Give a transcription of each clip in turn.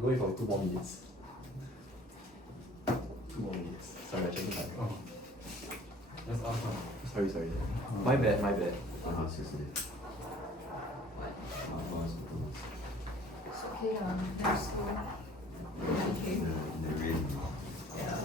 I'm going for 2 more minutes. 2 more minutes. Sorry, I'm checking time. Oh. That's awesome. Sorry. My bad. Seriously. It's okay, let's go. Okay. The rain. Yeah.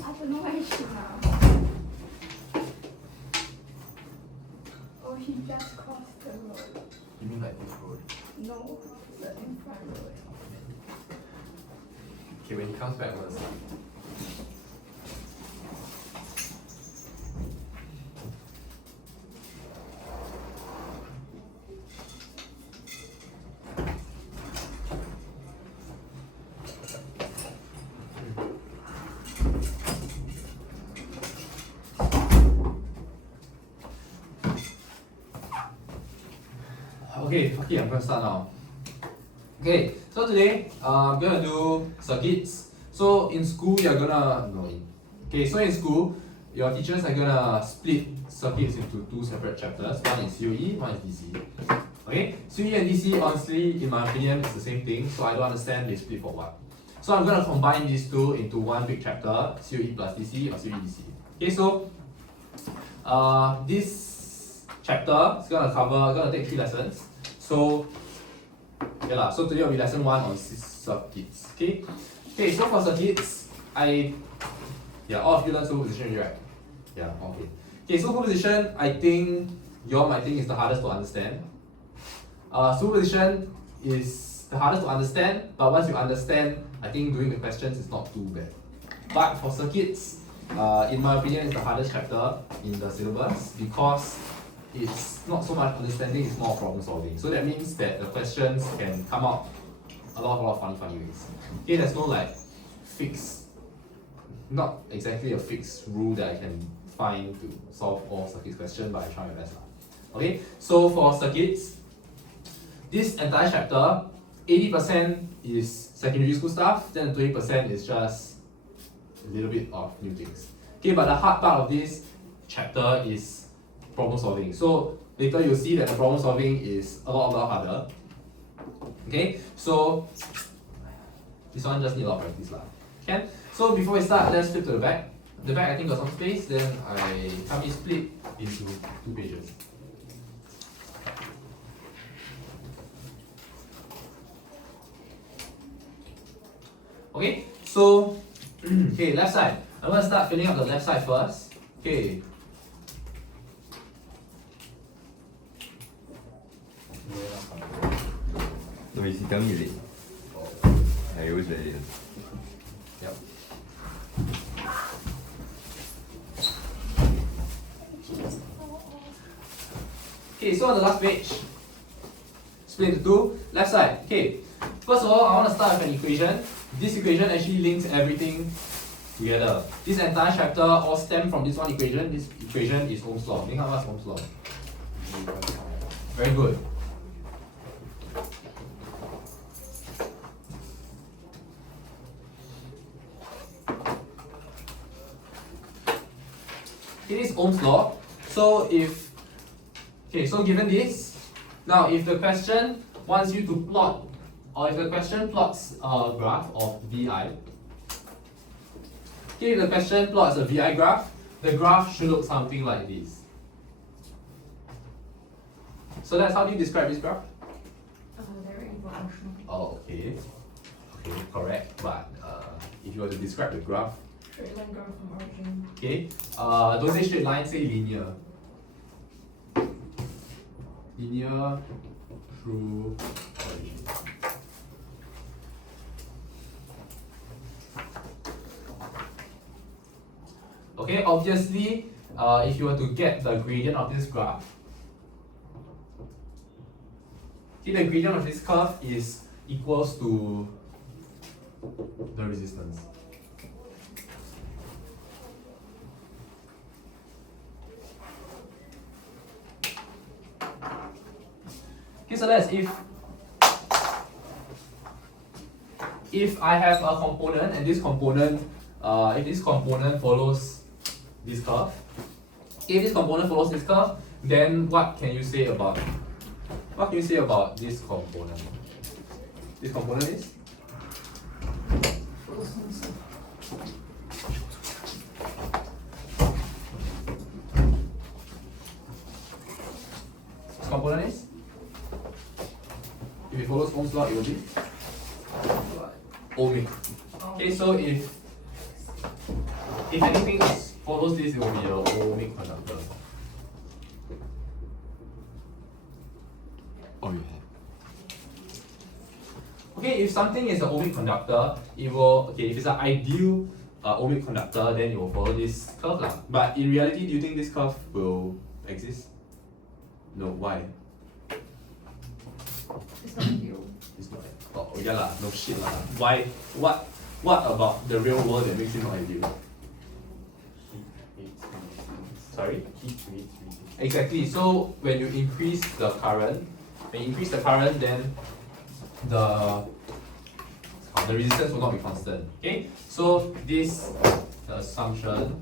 I don't know where is she now. Oh, he just crossed the road. You mean like this road? No, the in front road. Okay, when he comes back, I'm gonna start. Okay, I'm gonna start now. Okay, so today I'm gonna do circuits. So in school you're gonna in school your teachers are gonna split circuits into 2 separate chapters. One is COE, one is DC. Okay, COE and DC honestly in my opinion is the same thing, so I don't understand they split for what. So I'm gonna combine these 2 into one big chapter, COE plus DC or COE DC. Okay, so this chapter is gonna take 3 lessons. So so today will be lesson 1 on circuits. Okay, so for circuits, all of you learn superposition already, right? Yeah, okay. Okay, superposition, I think you all might think is the hardest to understand. Superposition is the hardest to understand, but once you understand, I think doing the questions is not too bad. But for circuits, in my opinion, it's the hardest chapter in the syllabus because it's not so much understanding, it's more problem solving. So that means that the questions can come out a lot of funny ways. Okay, there's no like fixed, not exactly a fixed rule that I can find to solve all circuits questions, but I try my best. Okay, so for circuits, this entire chapter, 80% is secondary school stuff, then 20% is just a little bit of new things. Okay, but the hard part of this chapter is problem solving. So later you'll see that the problem solving is a lot harder. Okay, so this one just need a lot of practice lah. Okay, so before we start, let's flip to the back. The back I think got some space, then I help me split into 2 pages. Okay, so okay, left side. I'm gonna start filling up the left side first. Okay. No, you tell me late. I always very late. Yep. Okay, so on the last page, split into 2, left side. Okay, first of all, I want to start with an equation. This equation actually links everything together. This entire chapter all stem from this one equation. This equation is Ohm's law. Think what's Ohm's law? Very good. It is Ohm's law. So so given this, now if the question wants you to plot, or if the question plots a graph of VI, okay, if the question plots a VI graph, the graph should look something like this. So that's how do you describe this graph? Very proportional. Oh, okay. Okay, correct. But if you were to describe the graph, Straight line graph from origin. okay, don't say straight line, say linear. Linear through origin. Okay, obviously, if you were to get the gradient of this graph, okay, the gradient of this curve is equals to the resistance. Okay, so that's if I have a component and this component, if this component follows this curve, then what can you say about this component? This component is? This component is? If it follows Ohm's law, it will be ohmic. Okay, so if anything follows this, it will be an ohmic conductor. Oh, you have. Okay, if something is an ohmic conductor, it will, okay, if it's an ideal ohmic conductor, then it will follow this curve lah. But in reality, do you think this curve will exist? No, why? It's not you. It's not. Oh yeah lah, no shit lah. Why? What about the real world that makes it not ideal? Sorry? Exactly. So when you increase the current, then the resistance will not be constant. Okay? So this the assumption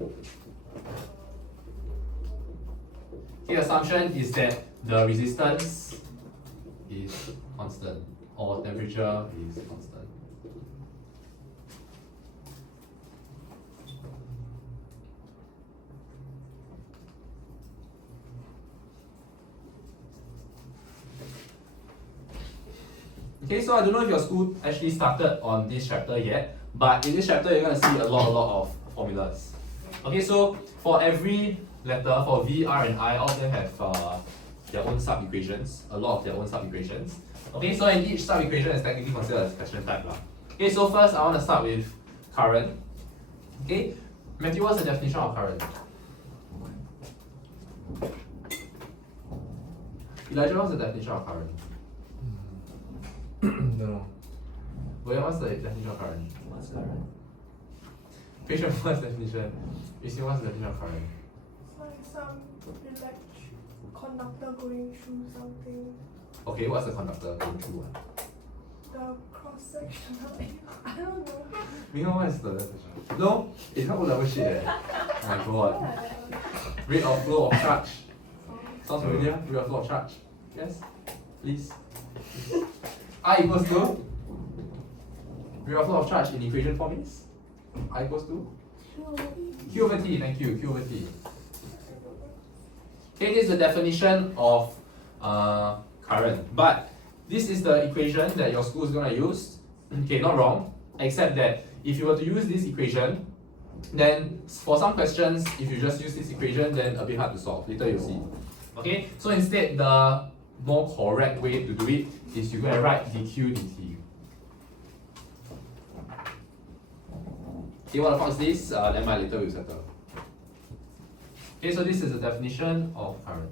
is that the resistance is constant or temperature is constant. Okay, so I don't know if your school actually started on this chapter yet, but in this chapter you're going to see a lot of formulas. Okay, so for every letter, for V, R, and I, all of them have their own sub-equations, a lot of their own sub-equations. Okay, so in each sub-equation is technically considered as question type lah. Okay, so first I want to start with current. Okay, Matthew, what's the definition of current? Elijah, what's the definition of current? No. William, what's the definition of current? What's current? Patient, what's the definition? Yusin, what's the definition of current? It's like some electric conductor going through something. Okay, what's the conductor going through one? The cross section. I don't know. Ming, what is the definition? No, it's not O-level shit eh. Oh my god. Rate of flow of charge. Sounds familiar? Rate of flow of charge. Yes? Please. I equals to? Rate of flow of charge in equation form is? I equals to? Q over T, thank you, Q over T. Okay, this is the definition of current. But this is the equation that your school is going to use. Okay, not wrong. Except that if you were to use this equation, then for some questions, if you just use this equation, then a bit hard to solve. Later you'll see. Okay, so instead the more correct way to do it is you're going to write dq dt. Okay, what the fuck is this? Then my later will settle. Okay, so this is the definition of current.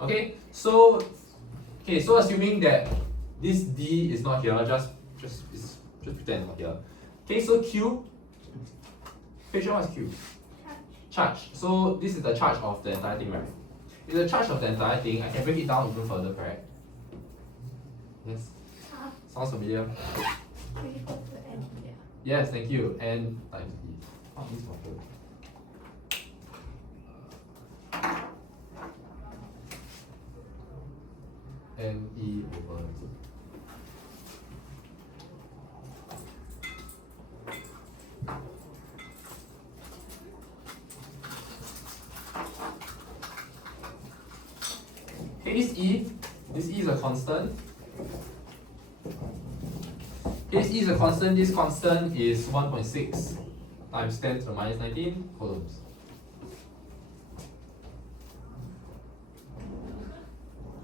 Okay, so assuming that this D is not here, just pretend it's not here. Okay, so Q. Patient, what is Q? Charge. So this is the charge of the entire thing, right? If the charge of the entire thing, I can break it down even further, correct? Yes. Sounds familiar? Yes, thank you. N times E. Oh, this water. N E over T. Okay, this E is a constant. This E is a constant. This constant is 1.6 times 10 to the minus 19 coulombs.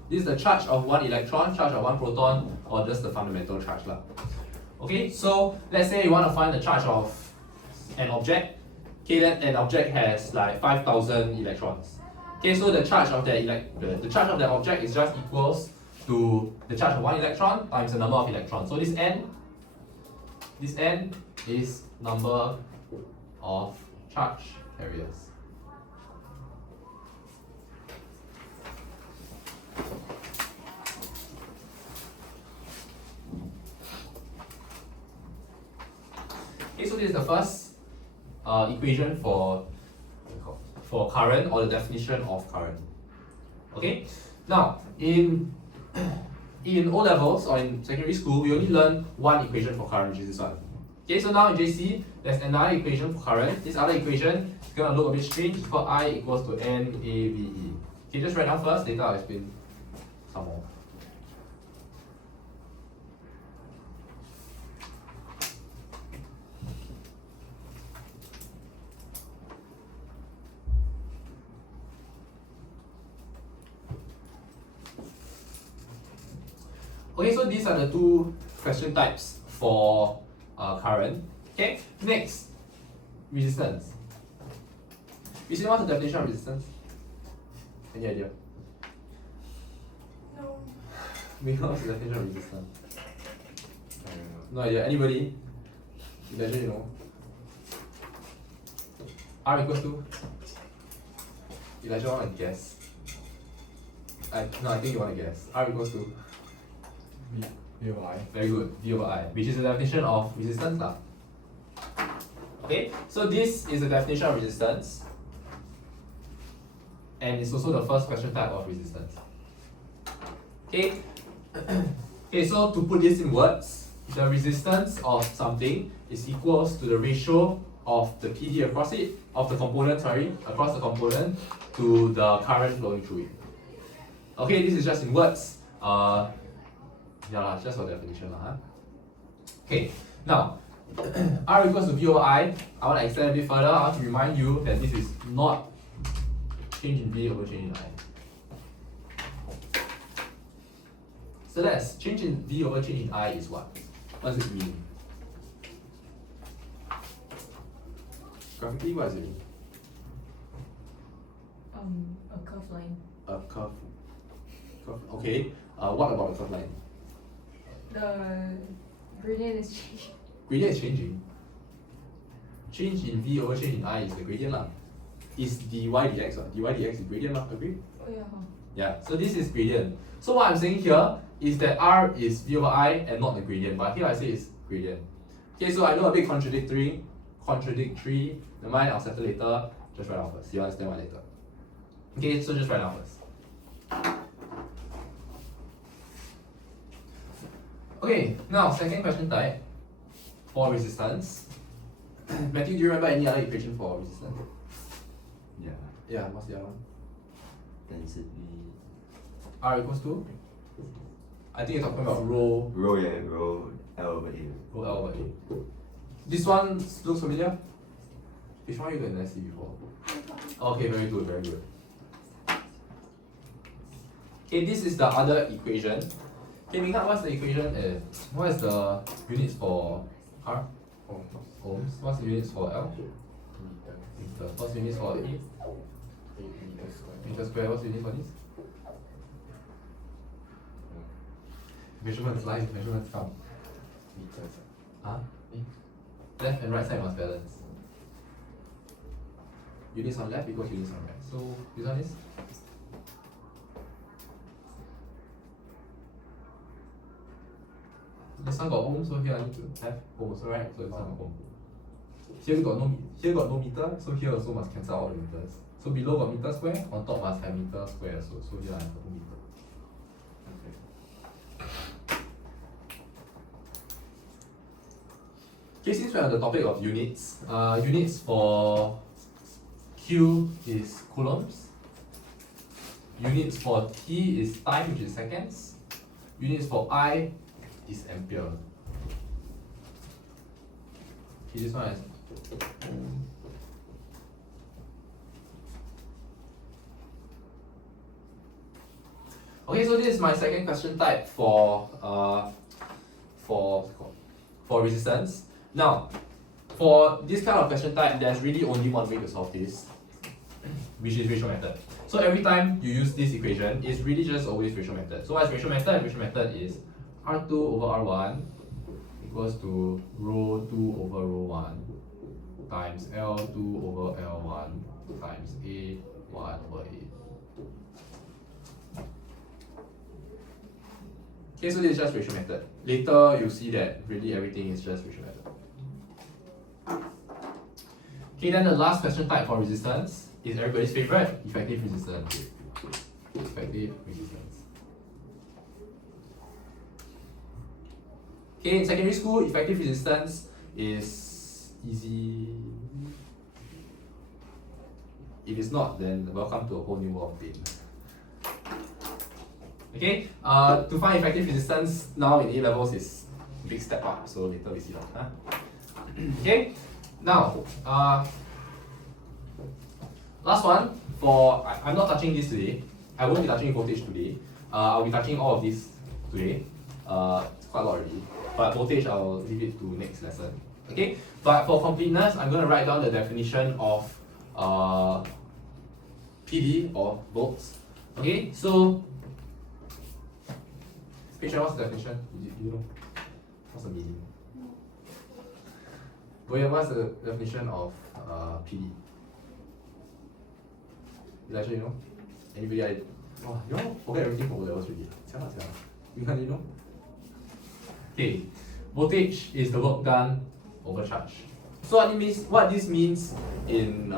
This is the charge of one electron, charge of one proton, or just the fundamental charge lah. Okay, so let's say you want to find the charge of an object. Okay, then an object has like 5,000 electrons. Okay, so the charge of the charge of the object is just equals to the charge of one electron times the number of electrons. So this n is number of charge carriers. this is the first equation for current, or the definition of current. Okay, now in O levels or in secondary school, we only learn one equation for current, which is this one. Okay, so now in JC, there's another equation for current. This other equation is gonna look a bit strange. It's called I equals to NAVE. Okay, just write down first, later I'll explain some more. Okay, so these are the two question types for current. Okay, next, resistance. What's the definition of resistance? Any idea? No. What's the definition of resistance? I don't know. No idea. Anybody? Elijah, you know? R equals to? Elijah, want to guess? I think you want to guess. R equals to? V over I. Very good. V over I, which is the definition of resistance lah. Okay, so this is the definition of resistance, and it's also the first question type of resistance. Okay. Okay, so to put this in words, the resistance of something is equals to the ratio of the PD across it, of the component, across the component to the current flowing through it. Okay, this is just in words. Yeah, just for definition lah. Okay, now R equals to V over I. I want to extend a bit further. I want to remind you that this is not change in V over change in I. So that's change in V over change in I is what? What does it mean? Graphically, what does it mean? A curved line. A curve. Okay. What about the curve line? The gradient is changing. Gradient is changing. Change in V over change in I is the gradient lah. Is dy dx what? Dy dx is gradient lah, agree? Oh yeah. Yeah, so this is gradient. So what I'm saying here is that R is V over I and not the gradient, but here I say it's gradient. Okay, so I know a bit contradictory. Never mind, I'll settle later. Just write out first. You understand what later. Okay, so just write out first. Okay, now second question type for resistance. Matthew, do you remember any other equation for resistance? Yeah. Yeah, what's the other one? Density. R equals to? I think you're talking about rho Rho, yeah, rho L over A. L over A. This one looks familiar? Which one you got in SC before? Okay, very good, very good. Okay, this is the other equation. Okay, Mingha, what's the equation? What is the units for R? Ohms. What's the units for L? Meter. What's the units for E? 8 meters square. Meter square. What's the unit for this? Measurements, live measurements count. Meters. Huh? Left and right side must balance. Units on left equals units on right. So this one is? This one got ohm, so here I need to have ohm also, right? So this one got ohm. Here got no meter, so here also must cancel out all the meters. So below got meter square, on top must have meter square also. So here I have ohm meter. Okay, since we're on the topic of units, units for Q is coulombs. Units for T is time, which is seconds. Units for I is ampere. Okay, this one is okay, so this is my second question type for resistance. Now, for this kind of question type, there's really only one way to solve this, which is ratio method. So every time you use this equation, it's really just always ratio method. So what's ratio method? Ratio method is R2 over R1 equals to rho 2 over rho 1 times L2 over L1 times A1 over A. Okay, so this is just ratio method. Later you'll see that really everything is just ratio method. Okay, then the last question type for resistance is everybody's favorite, effective resistance. Effective resistance. Okay, in secondary school, effective resistance is easy. If it's not, then welcome to a whole new world of pain. Okay, to find effective resistance now in A levels is a big step up, so later we see that. Huh? Okay, now last one for I'm not touching this today. I won't be touching voltage today. I'll be touching all of this today. It's quite a lot already. But voltage I'll leave it to next lesson. Okay, but for completeness, I'm going to write down the definition of PD or volts. Okay, so picture, what's the definition? You know? What's the meaning? What's the definition of PD? Elijah, you know? Anybody? You know, forget everything from levels already. You can't, you know? Okay, voltage is the work done over charge. So what this means in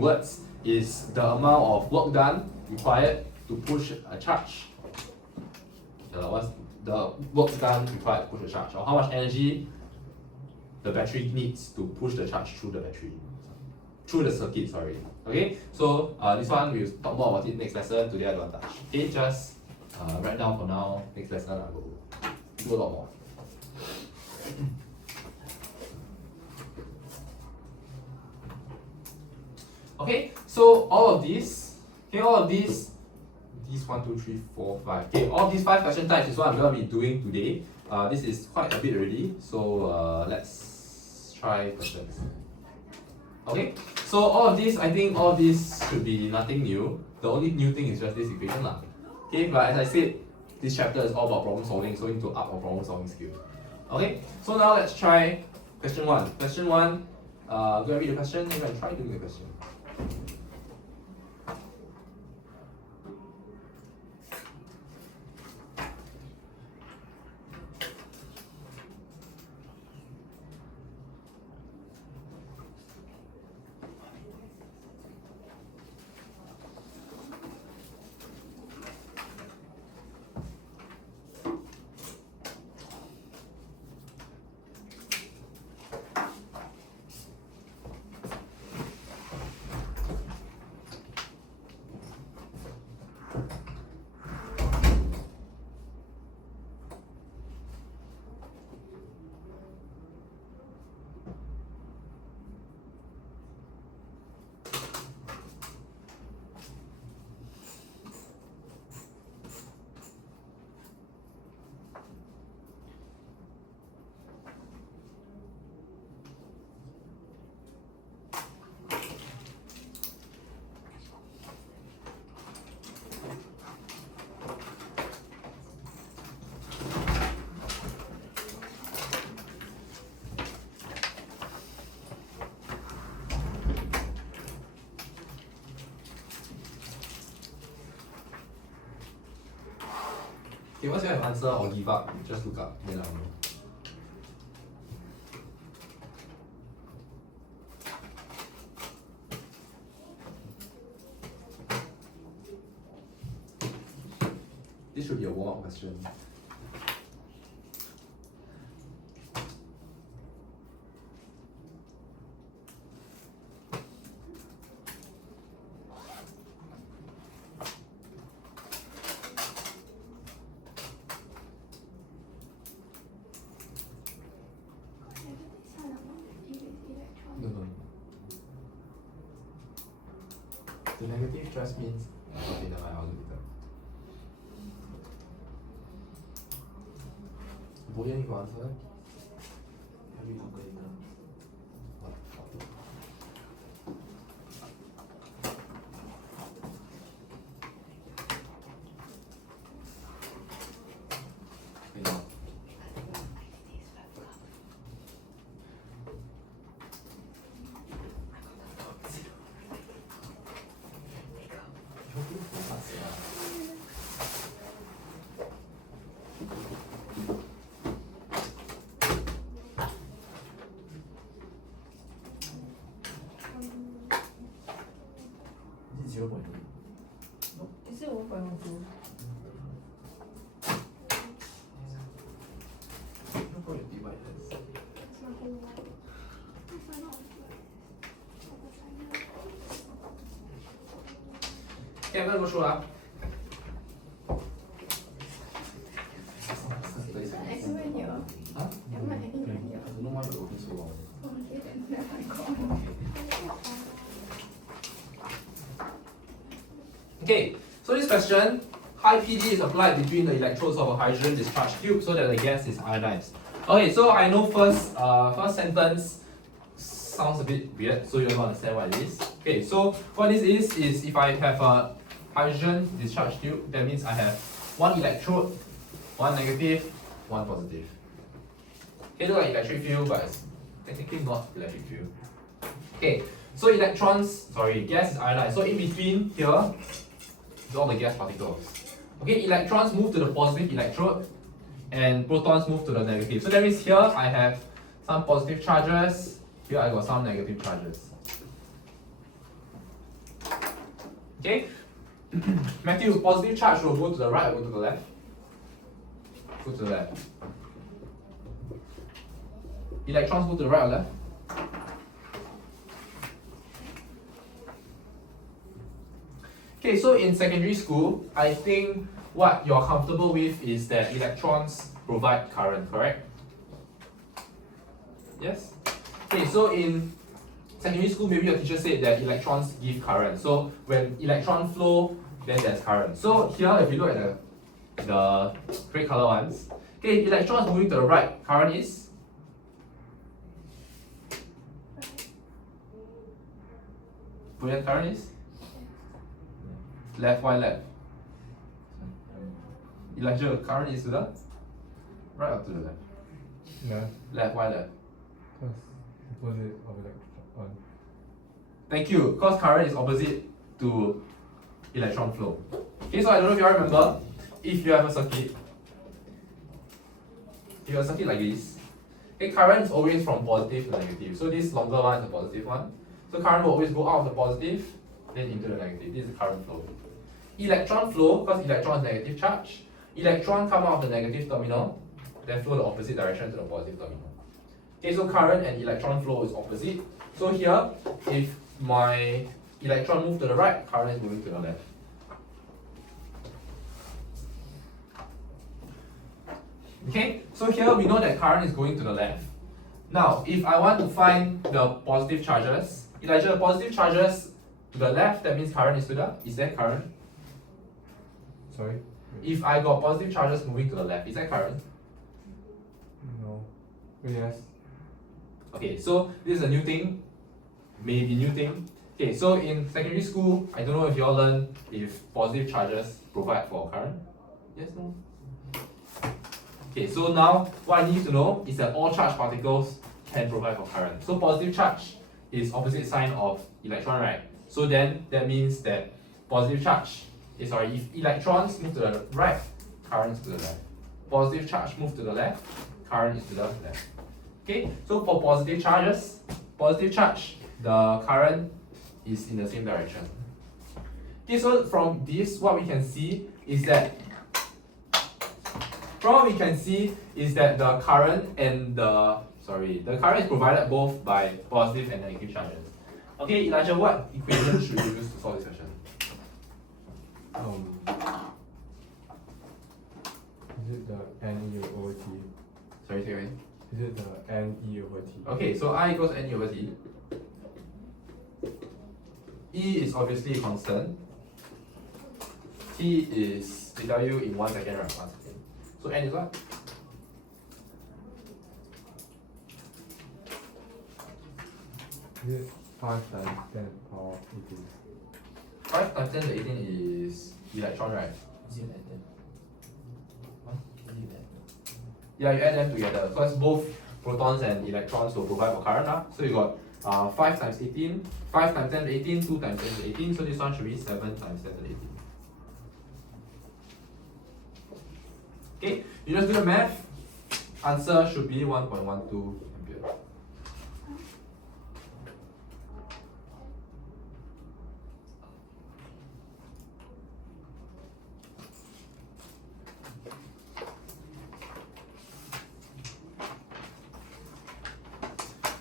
words is the amount of work done required to push a charge. What's the work done required to push a charge, or how much energy the battery needs to push the charge through the circuit, sorry. Okay, so this one we'll talk more about it next lesson. Today I don't touch. Okay, just write down for now. Next lesson I will do a lot more. Okay, so all of these 1, 2, 3, 4, 5. Okay, all these 5 question types is what I'm going to be doing today. This is quite a bit already, so let's try questions. Okay, so all of this, I think all this should be nothing new. The only new thing is just this equation lah. Okay, but as I said, this chapter is all about problem solving, so we need to up our problem solving skill. Okay, so now let's try question 1. Question 1, go and read the question and then try doing the question. Okay, once you have an answer or give up, just look up, then I'll know. This should be a warm-up question. The negative just means okay, never mind, I'll do it later. Boyan, you answer? What? Okay, now. 0.8. Is it 1.12? 0.8 divided. That's my whole life. If I not Okay, I'm gonna go through ah. 30 seconds. everywhere here. Huh? Am I anywhere here? I don't know why you're looking so long. Okay, then there I go. Okay, so this question, high PD is applied between the electrodes of a hydrogen discharge tube so that the gas is ionized. Okay, so I know first sentence sounds a bit weird, so you don't understand what it is. Okay, so what this is if I have a hydrogen discharge tube, that means I have one electrode, one negative, one positive. Okay, look like electric field, but it's technically not electric field. Okay, so gas is ionized. So in between here, is all the gas particles. Okay, electrons move to the positive electrode and protons move to the negative. So that means here I have some positive charges, here I got some negative charges. Okay, Matthew, positive charge will go to the right or go to the left? Go to the left. Electrons go to the right or left? Okay, so in secondary school, I think what you're comfortable with is that electrons provide current, correct? Yes? Okay, so in secondary school, maybe your teacher said that electrons give current. So when electron flow, then there's current. So here, if you look at the gray color ones, okay, electrons moving to the right, current is? Brilliant current is? Left, why left? Elijah, current is to the right or to the left? Yeah, Left, why left? because opposite of electron. Thank you, because current is opposite to electron flow. Okay, so I don't know if you all remember, if you have a circuit, like this, okay, current is always from positive to negative. So this longer one is the positive one. So current will always go out of the positive, then into the negative. This is current flow. Electron flow, because electron is negative charge, electron come out of the negative terminal, then flow the opposite direction to the positive terminal. Okay, so current and electron flow is opposite. So here, if my electron move to the right, current is moving to the left. Okay, so here we know that current is going to the left. Now, if I want to find the positive charges, Elijah, positive charges to the left, that means current is to the, is that current? Sorry? If I got positive charges moving to the left, is that current? No. Oh, yes. Okay, so this is a new thing, maybe new thing. Okay, so in secondary school, I don't know if you all learn if positive charges provide for current. Yes, no? Okay, so now what I need to know is that all charged particles can provide for current. So positive charge is opposite sign of electron, right? So then that means that positive charge is, sorry, if electrons move to the right, current is to the left. Positive charge move to the left, current is to the left. Okay, so for positive charges, positive charge, the current is in the same direction. Okay, so from this, what we can see is that the current and the current is provided both by positive and negative charges. Okay, Elijah, what equation should we use to solve this question? Is it the N E over T? Sorry, say again. Is it the N E over T? Okay, so I equals N over T. E is obviously a constant. T is, we tell you in 1 second, right? 1 second. So N is what? Is it 5 times 10 to the power of 18? 5 times 10 to the 18 is electron, right? Huh? Yeah, you add them together because both protons and electrons will provide for current. So you got 5 times 18, 5 times 10 to the 18, 2 times 10 to the 18. So this one should be 7 times 10 to the 18. Okay, you just do the math. Answer should be 1.12 ampere.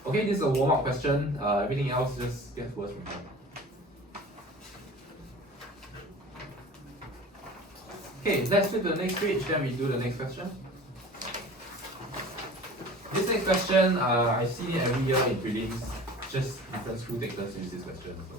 Okay, this is a warm-up question. Everything else just gets worse from here. Okay, let's flip to the next page, then we do the next question. This next question, I see it every year in prelims, just different school take turns to use this question. So.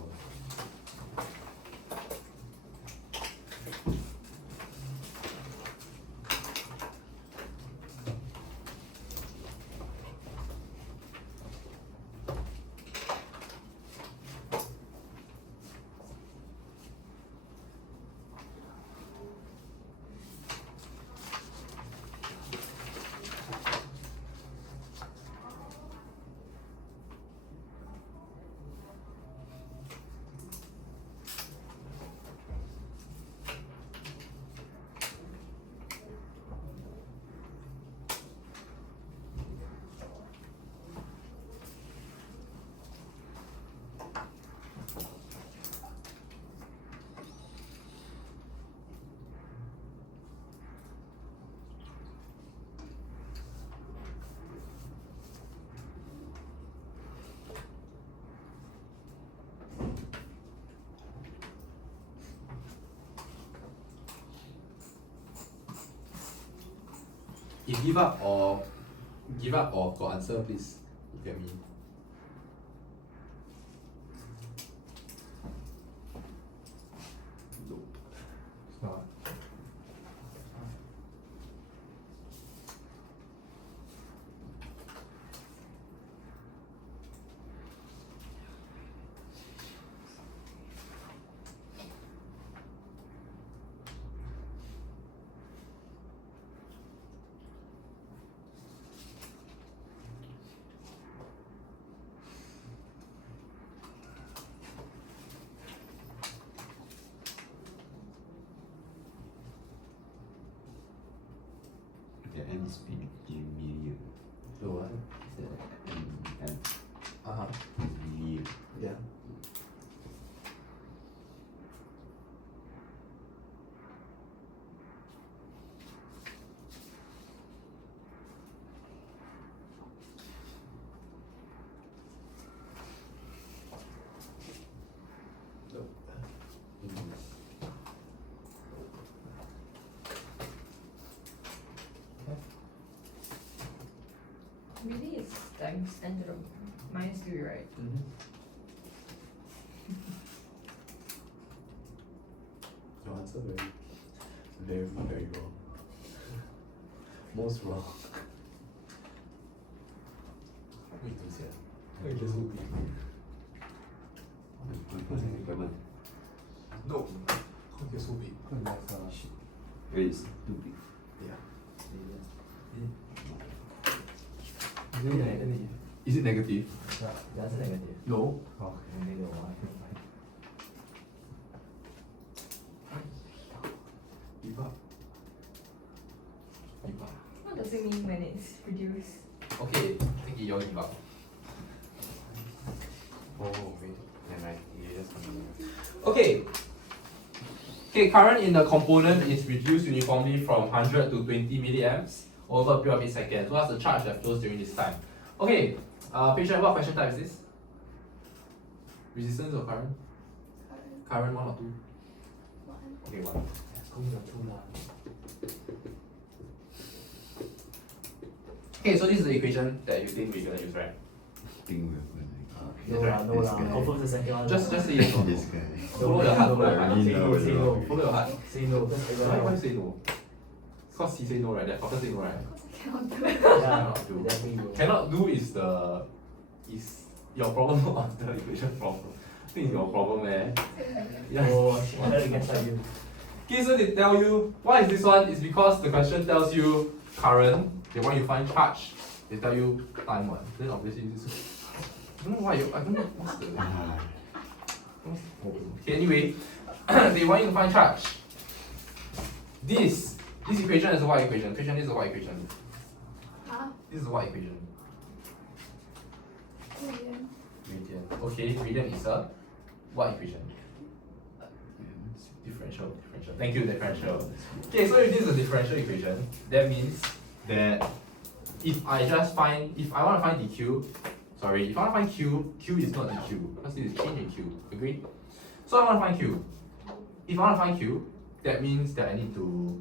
If give up or got answer, please look at me. It's not. The M is million. So what? M Uh-huh. is million. Yeah. Really, it's times 10 to the minus 3, right? Your answer very wrong. Most wrong. Wait, don't say that. Wait, just look. No. You're so big. Wait, it's too big. Yeah. Negative. Is it negative? That's negative. No. Oh, negative 1. Give up. Give up. What does it mean when it's reduced? Okay, take it, you all give up. Oh, wait. Never mind. You just continue. Okay. Okay, current in the component is reduced uniformly from 100 to 20 milliamps over a period of 8 seconds. What's the charge that flows during this time? Okay, patient, what question type is this? Resistance or current? Current 1 or 2? Okay, 1. Let's go with the 2 lah. Okay, so this is the equation that you think we're gonna use, right? Think we're Yes, right? No lah. Confirm the second one. Just say yes or no. this guy. Follow your heart, No, follow your heart. say no, say no. Follow your heart. Say no. That's Why you say no? Because he say no, right? That doctor say no, right? Cannot do it. Yeah, Cannot do. exactly. Bro. Cannot do is your problem, not the equation problem. I think it's your problem, eh? Yeah. Oh, I had to guess like you. Okay, so they tell you, why is this one? It's because the question tells you current, they want you to find charge, they tell you time one. Then obviously this is, I don't know why, I don't know what's the problem. Okay, anyway, they want you to find charge. This equation is a what equation? This is a what equation? Huh? This is a what equation? Gradient. Gradient. Okay, gradient is a what equation? Differential. Thank you, differential. Okay, so if this is a differential equation, that means that if I want to find dq, Sorry, if I want to find Q, Q is not in Q because it is change in Q. Agree? So I want to find Q. If I want to find Q, that means that I need to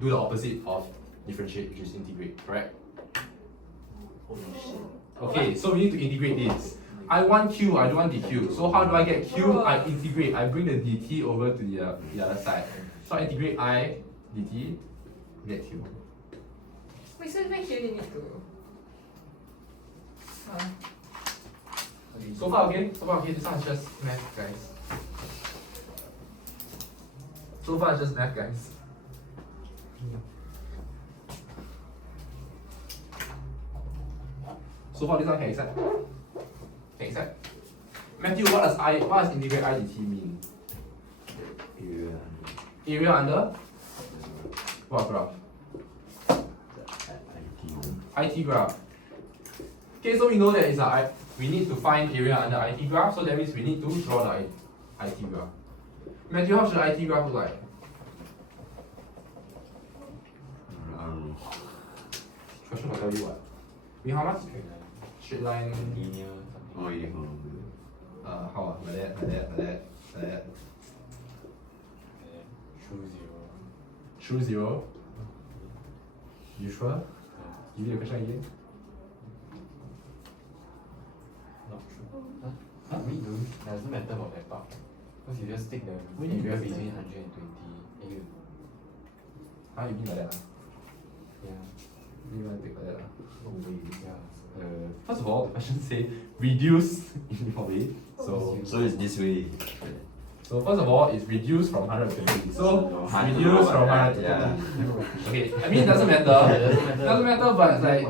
do the opposite of differentiate, which is integrate, correct? Holy shit. Okay, so we need to integrate this. I want Q, I don't want dq. So how do I get Q? I integrate, I bring the dt over to the other side. So I integrate I dt, get Q. Wait, so make you need to. So far okay? So far okay, this one is just math, guys. So far it's just math, guys. So far this one can accept? Can accept? Matthew, what does integrate I dt mean? Area. Area under? What graph? IT graph. Okay, so we know that we need to find area under IT graph, so that means we need to draw the IT graph. Matthew, how should the IT graph look like? Question will tell you what? How much? Straight line. Linear. Oh, yeah. How? Like that. True zero. True zero. You sure? Give me the question again. Not true. Huh? We do. Doesn't matter about that part. Because you just take the What do you area mean? between 100 and 20. And you, How you mean like that? yeah. You want to take like that? No way. Yeah. First of all, the question say reduce in your way. So it's this way. first of all, it's reduced from 120. So I don't reduce know from what 120. yeah. Okay, I mean it doesn't matter. doesn't matter. Doesn't matter, but it's like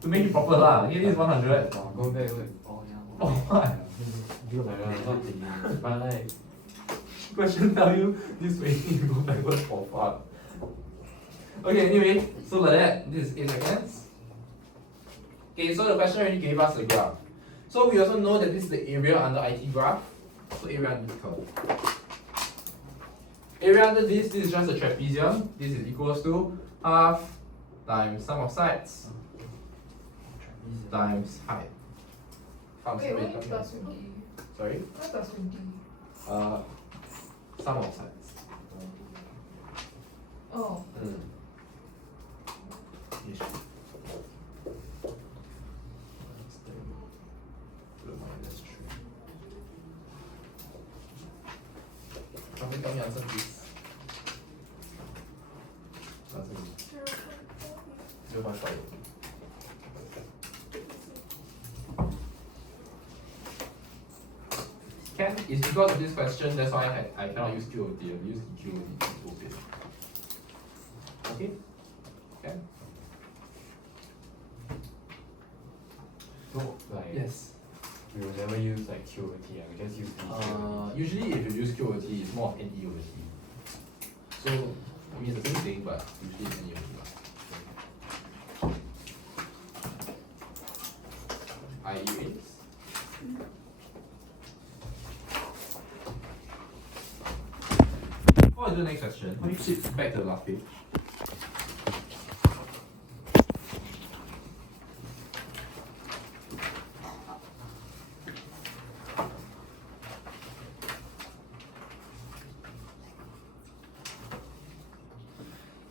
to make it proper lah. Okay, this is 100. Go back. Oh, yeah. Oh what? Not thinking. But like, Question tell you this way you go backwards for fun. Okay, anyway, so like that, this is 8 seconds. Okay, so the question already gave us a graph. So we also know that this is the area under IT graph. So area under this curve. Area under this is just a trapezium. This is equals to half times sum of sides times height. Wait, what is plus 20? Sorry? What's plus 20? Sum of sides. Oh. Yes. Somebody tell me answer please. Answer me. 0.5. Can it's because of this question, that's why I cannot use QOT, I use QOT. Okay? Can? so like, Yes. we will never use like QOT. We just use DQ. Usually if you use QOT, it's more of NE over T. So, I mean it's the same thing, but usually it's NE over T. IE is? Before I do the next question, let me flip back to the last page.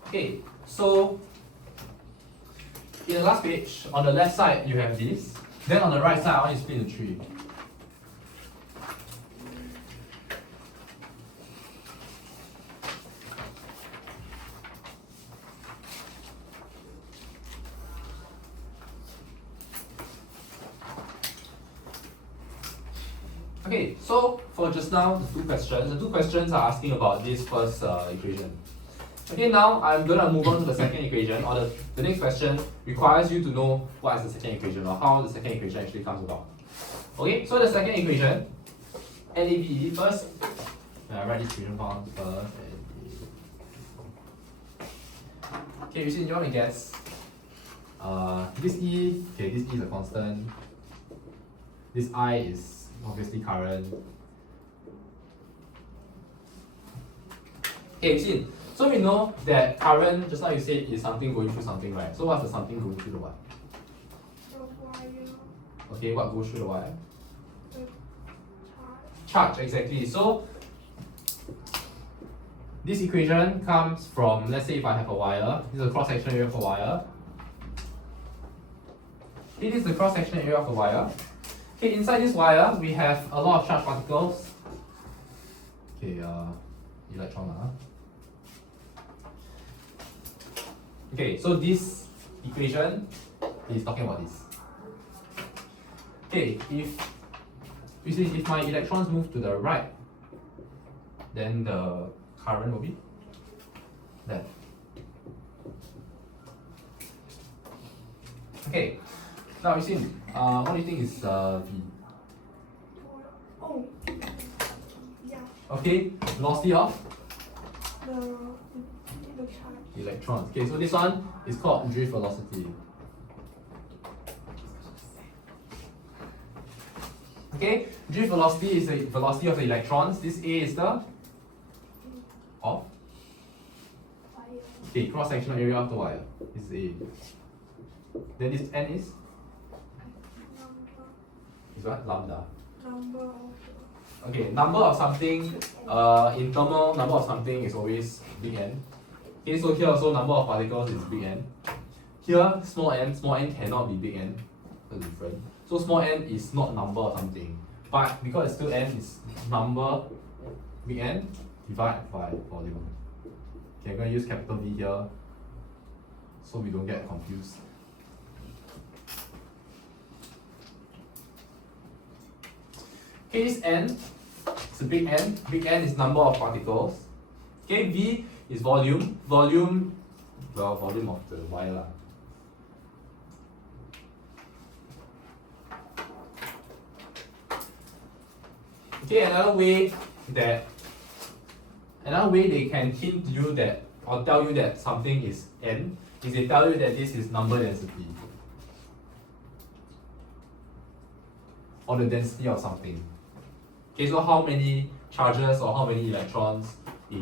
Okay, so in the last page, on the left side you have this, then on the right side I want you to split into 3. Okay, so for just now, the two questions are asking about this first equation. Okay, now I'm going to move on to the second equation, or the next question requires you to know what is the second equation, or how the second equation actually comes about. Okay, so the second equation, NABE, first, I write this equation down first. Okay, you see, you want to guess, this E is a constant, this I is obviously current. Okay, you see, so we know that current, just like you said, is something going through something, right? So what's the something going through the what? A wire. Okay, what goes through the wire? The Charge, exactly. So this equation comes from, let's say if I have a wire, this is a cross-section area of a wire. Okay, this is the cross-section area of the wire. Okay, inside this wire, we have a lot of charged particles. Okay, electron. Okay, so this equation is talking about this. Okay, if my electrons move to the right, then the current will be that. Okay, now you see, what do you think is V? oh, yeah, Okay, velocity of the charge. electrons. Okay, so this one is called drift velocity. Okay, drift velocity is the velocity of the electrons. This A is the of okay, cross-sectional area of the wire. This is A. Then this N is what? Lambda. Number of Okay, number of something, in thermal, number of something is always big N. Okay, so here also number of particles is big N. Here, small n cannot be big N. That's different. So small n is not number of something. But because it's still n, it's number big N divided by volume. Okay, I'm going to use capital V here so we don't get confused. Okay, this n, it's a big N. Big N is number of particles. Okay, V is volume. Volume of the wire lah. Okay, another way they can hint you that or tell you that something is N is they tell you that this is number density. Or the density of something. Okay, so how many charges or how many electrons in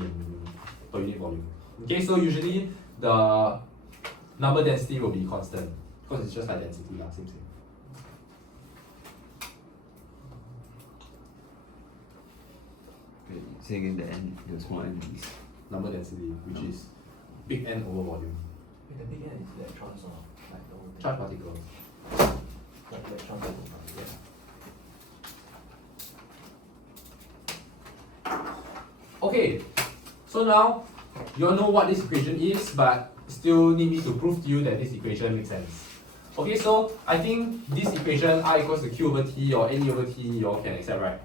per unit volume. Okay, so usually the number density will be constant because it's just like density lah, same. Okay, say again the n, the small n is. Number density, which is big N over volume. Wait, the big N is electrons or like the whole thing? Charge particles. Like electrons and protons. Yeah. Okay, so now you all know what this equation is, but still need me to prove to you that this equation makes sense. Okay, so I think this equation I equals to Q over T or NE over T, you all can accept, right?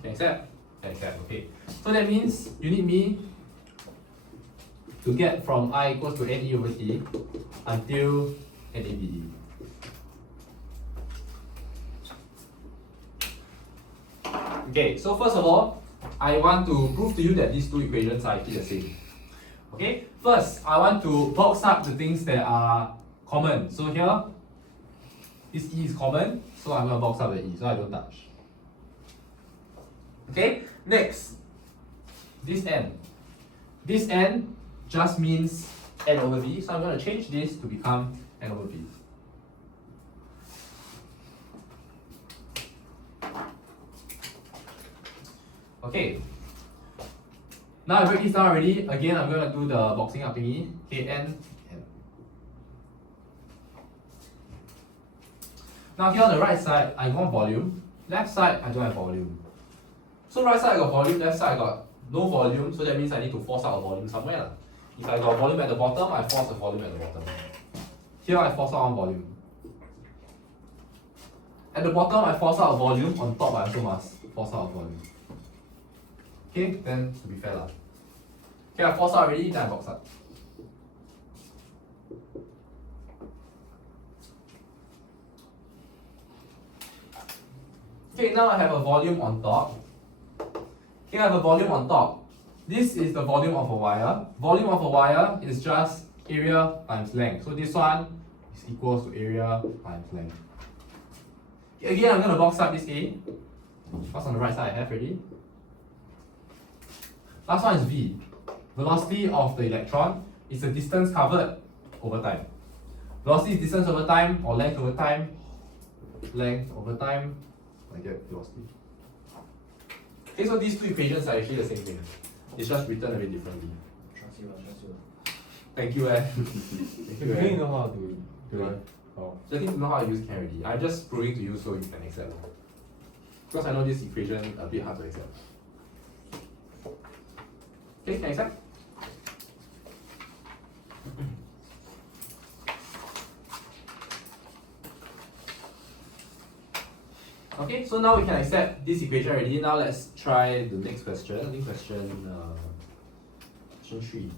Can accept? Can accept, okay. So that means you need me to get from I equals to NE over T until NABE. Okay, so first of all, I want to prove to you that these two equations are actually the same. Okay, first I want to box up the things that are common. So here, this E is common, so I'm going to box up the E so I don't touch. Okay, next, this N. This N just means N over V, so I'm going to change this to become N over V. Okay, now I break this down already. Again, I'm going to do the boxing up thingy. Okay, N. Now here on the right side, I want volume. Left side, I don't have volume. So right side I got volume, left side I got no volume. So that means I need to force out a volume somewhere. If I got volume at the bottom, I force a volume at the bottom. Here I force out one volume. At the bottom, I force out a volume. On top, I also must force out a volume. Okay, then to be fair lah. Okay, I force out already, then I box up. Okay, now I have a volume on top. Okay, I have a volume on top. This is the volume of a wire. Volume of a wire is just area times length. So this one is equals to area times length. Okay, again, I'm going to box up this A. What's on the right side I have already. Last one is V. Velocity of the electron is the distance covered over time. Velocity is distance over time or length over time. length over time, I get velocity. Okay, so these two equations are actually the same thing. It's just written a bit differently. Trust you. Thank you, Thank You you, really know how to do Right. it. Oh. So I think you know how I use can already. I'm just proving to you so you can accept. Because I know this equation a bit hard to accept. Okay, can I accept? Okay, so now we can accept this equation already. Now let's try the next question. I think question 3.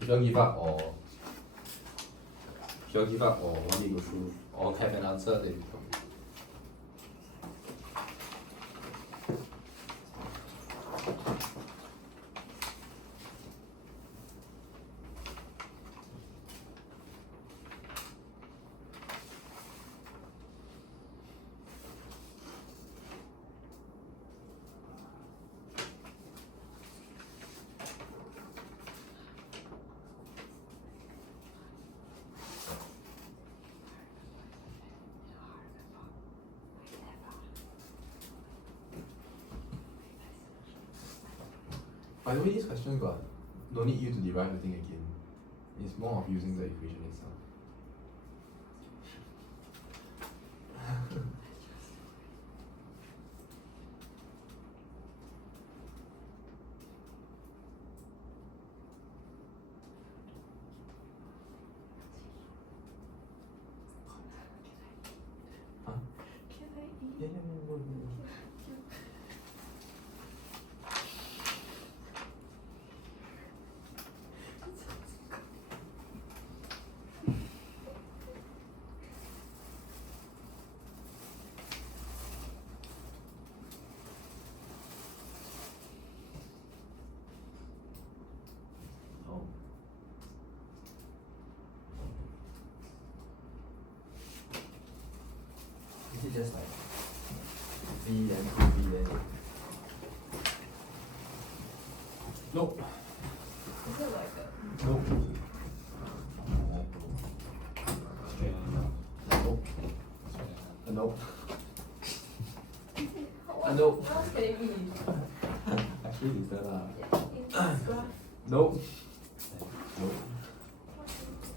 If you give up or want me to go through or have an answer, then you tell me. By the way, this question don't need you to derive the thing again. It's more of using the equation itself. Huh? Can I eat? Yeah. Oh. Is it just like V and 2V then? Nope. Is it like that? Nope. Nope. What, nope. what else can it be? Actually, it's that lah. In this graph. Nope. Nope.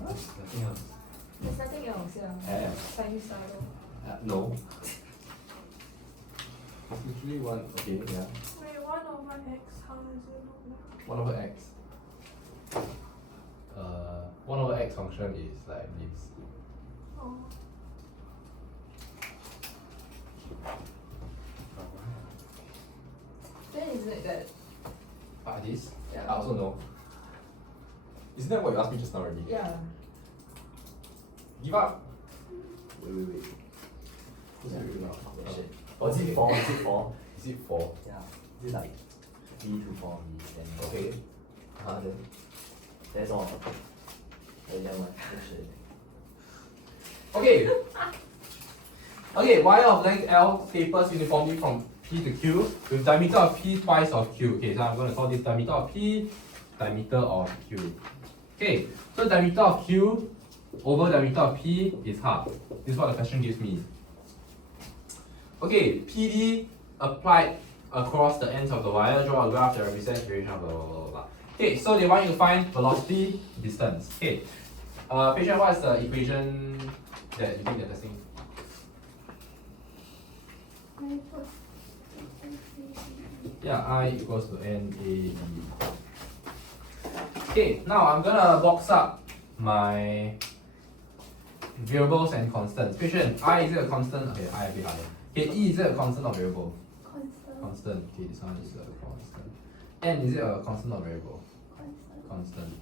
Nothing else. There's nothing else, yeah. Chinese style. No. It's literally one. Okay, yeah. Wait, 1 over x, how does it look like? 1 over x. 1 over x function is like this. Oh. Then isn't it that? This? Yeah. I also know. Isn't that what you asked me just now already? Yeah. Give up! Wait. Yeah. Give up. Shit. Or is it 4? Is it 4? Is it 4? Yeah. Is it like V to 4V? Then Okay. then that's all. Then that's it. Okay. Okay, wire of length L tapers uniformly from P to Q with diameter of P twice of Q. Okay, so I'm going to call this diameter of P, diameter of Q. Okay, so diameter of Q over diameter of P is half. This is what the question gives me. Okay, PD applied across the ends of the wire, draw a graph that represents duration of blah blah blah blah. Okay, so they want you to find velocity, distance. Okay, patient, what is the equation that you think they're testing? Yeah, I equals to NAE. Okay, now I'm gonna box up my variables and constants. Question, I is it a constant? Okay, I a bit higher. Okay, E is it a constant or variable? Constant. Constant. Okay, this one is a constant. N is it a constant or variable? Constant. Constant.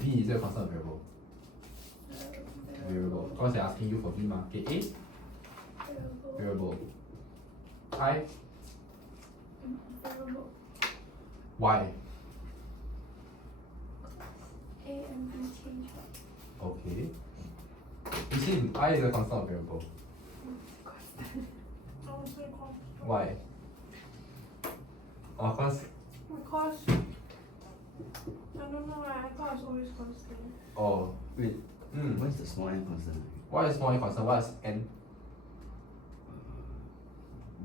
V is it a constant or variable? Variable. Because they're asking you for V ma. Okay, A, variable. I, Variable. Y. A and B change. Okay. You see, I is a constant or variable? I would say constant. Why? Of course. Because I don't know. I thought it's always constant. Oh. Wait, Hmm. what is the small n constant? What is small n constant? What is n?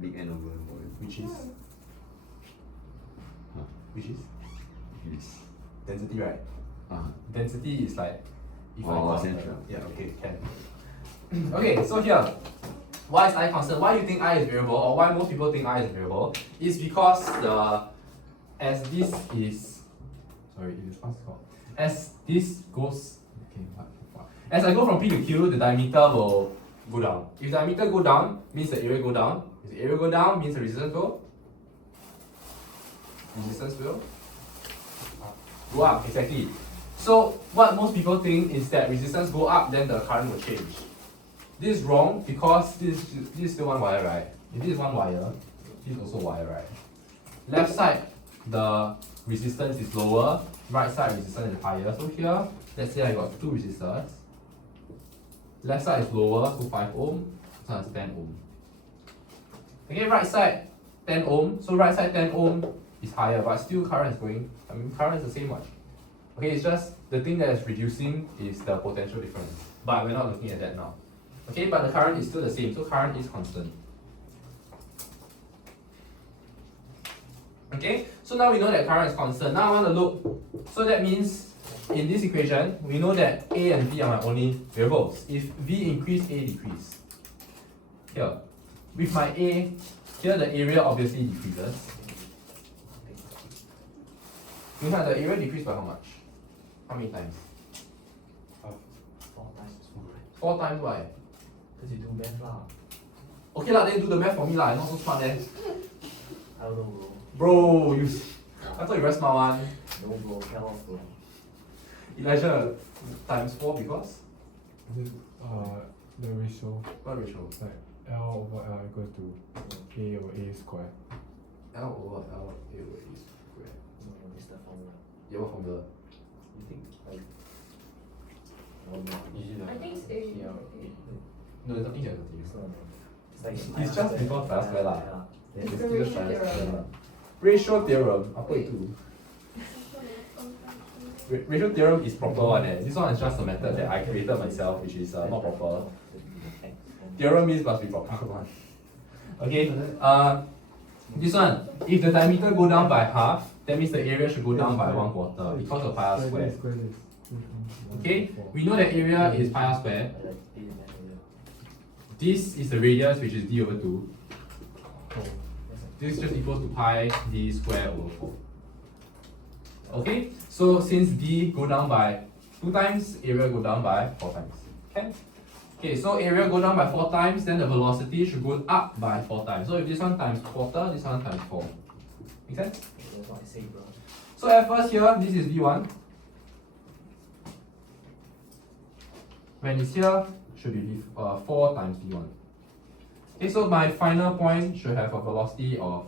Big N over volume. Which is? Huh? Which is? Yes. Density, right? Uh-huh. Density is like if I Oh, got central. yeah, okay, can. Okay, so here, why is I constant? Why you think I is variable, or why most people think I is variable? Is because as this is sorry, it is what's it called? As this goes as I go from P to Q, the diameter will go down. If the diameter go down, means the area go down. If the area go down, means the resistance will go up, exactly. So what most people think is that resistance go up, then the current will change. This is wrong because this is still one wire, right? If this is one wire, this is also wire, right? Left side, the resistance is lower, right side resistance is higher. So here, let's say I got two resistors. Left side is lower, so 5 ohm, this one is 10 ohm. Okay, right side 10 ohm, so right side 10 ohm is higher, but still current is going, current is the same one. Okay, it's just the thing that is reducing is the potential difference, but we're not looking at that now. Okay, but the current is still the same, so current is constant. Okay, so now we know that current is constant. Now I want to look, so that means in this equation, we know that A and B are my only variables. If V increase, A decrease. Here, with my A, here the area obviously decreases. You have the area decreased by how much? How many times? 4 times 2, right? 4 times why? Because you do math lah. Okay lah, then do the math for me lah. I'm not so smart then. I don't know, bro. Bro, I thought you very smart one. No, bro. Cannot, bro. Elijah times 4 because? This, the ratio, What ratio? like L over L equal to A over A square. L over L A over A squared. No, it's the formula. Yeah, what formula? You think, like, I don't know. I think it's A. Yeah, No, there's nothing here to use. it's not, it's like It's just before pi square lah. Yeah. It's the still ratio pi theorem. square lah. Ratio theorem, apa itu? Ratio theorem is proper one eh. This one is just a method that I created myself, which is not proper. Theorem means must be proper one. Okay, this one, if the diameter go down by half, that means the area should go down by 1/4 because of pi r square. Square this. Okay, we know that area is pi r square. This is the radius, which is d over 2. This just equals to pi d square over 4. Okay, so since d go down by 2 times, area go down by 4 times. Okay, so area go down by 4 times, then the velocity should go up by 4 times. So if this one times quarter, this one times 4. Make sense? That's what I say, bro. So at first here, this is v1. When it's here, should be 4 times v1. Okay, so my final point should have a velocity of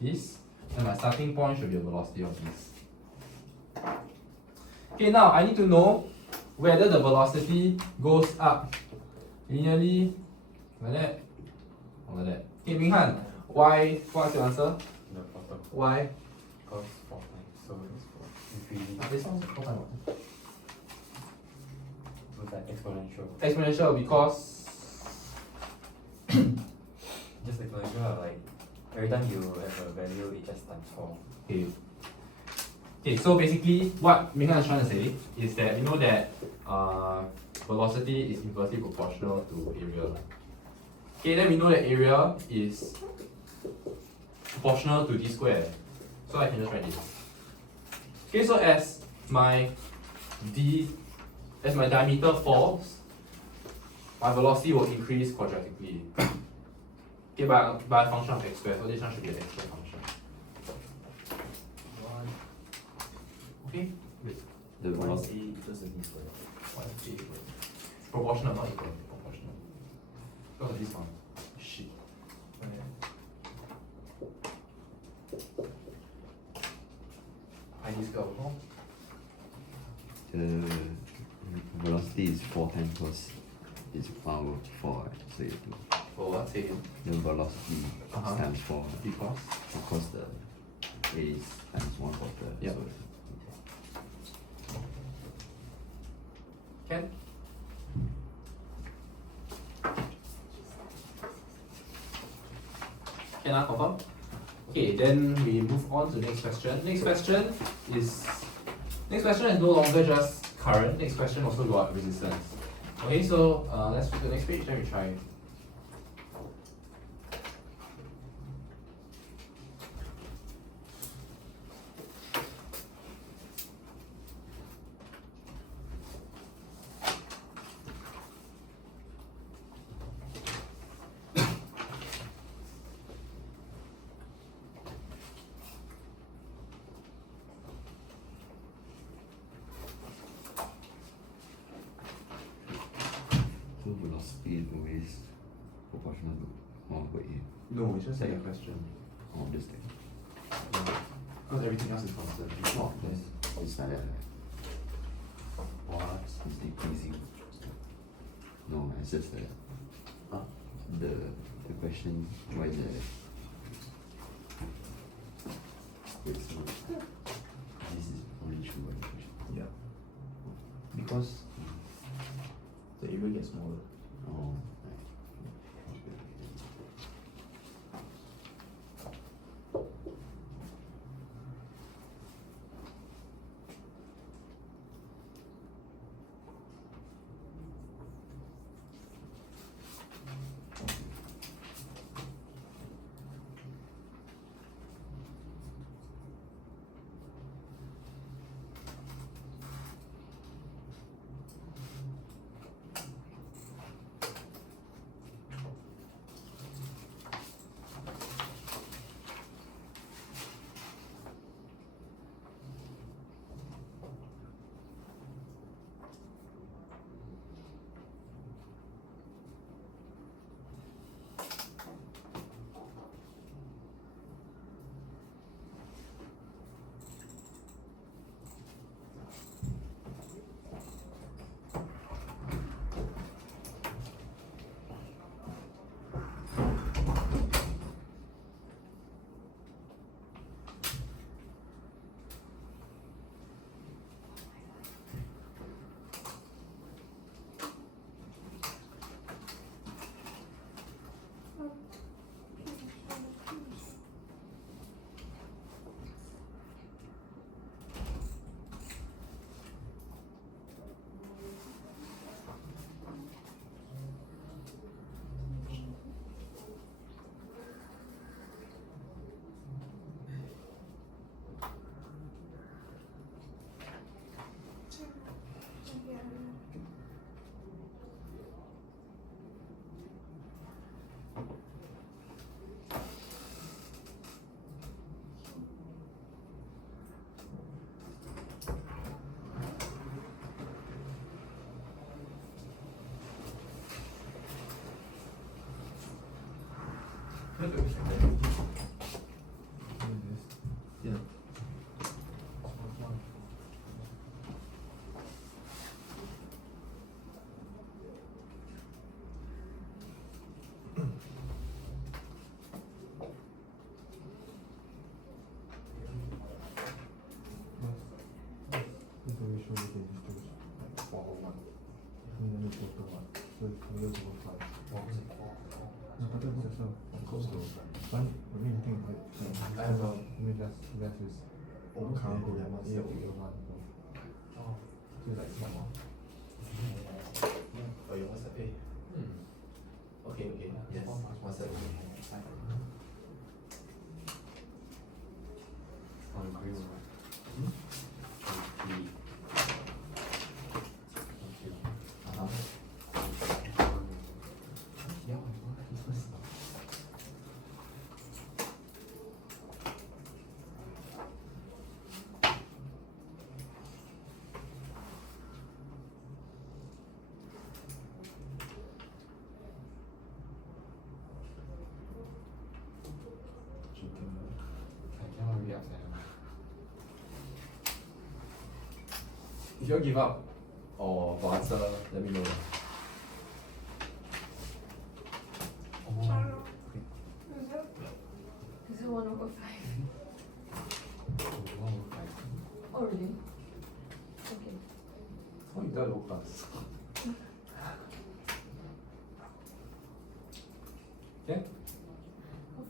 this, and my starting point should be a velocity of this. Okay, now I need to know whether the velocity goes up linearly like that or like that. Okay, Minghan, why? What's your answer? The bottom. Why? Because 4 times. So it's 4. If we This one's 4 times what? with like exponential. Exponential because Just exponential, like every time you have a value, it just times 4. okay. Okay, so basically what Minghan is trying to say is that you know that velocity is inversely proportional to area. Okay, then we know that area is proportional to d squared. So I can just write this. Okay, so as my diameter falls, my velocity will increase quadratically. Okay, by a function of x squared, so this one should be an x squared function. Okay? The velocity. Proportional, not equal. Proportional. Because of this one. Shit. I use go home. The velocity is 4 times because it's power 4, right? So you have to, For what? Say again. the velocity Uh-huh. is times 4 Because? because the A is times 1/4. Yeah. So Can? Can I confirm? Okay, then we move on to next question. Next question is no longer just current. Next question also got resistance. Okay, so let's flip to the next page. Then we try. So velocity is always proportional to 1/8 No, it's just like a question. of this thing. Because everything else is constant. It's not. Yes. It's like that, right? What? It's decreasing. No, it's just that. Huh? The question, why is that? Wait, so this is only true one question. Yeah. Because the area gets smaller. Oh, everything is just like 4 or 1. And then it's total 1. So it's closer to 5. What was it called? No, but that was yourself. Close to One, I mean, think like, I have a- I mean, less is Almost current there, goal, yeah, yeah, to 1. Oh. So it's like small. Oh, your WhatsApp, eh? Okay, okay, yes. WhatsApp, okay. On the green one, right? Okay. Uh-huh. Yeah, it's nice. I cannot really upset him. If you give up or got answer, let me know. Channel. Is it? Is it 1/5? Oh really? Okay. Oh, you got low class. Okay?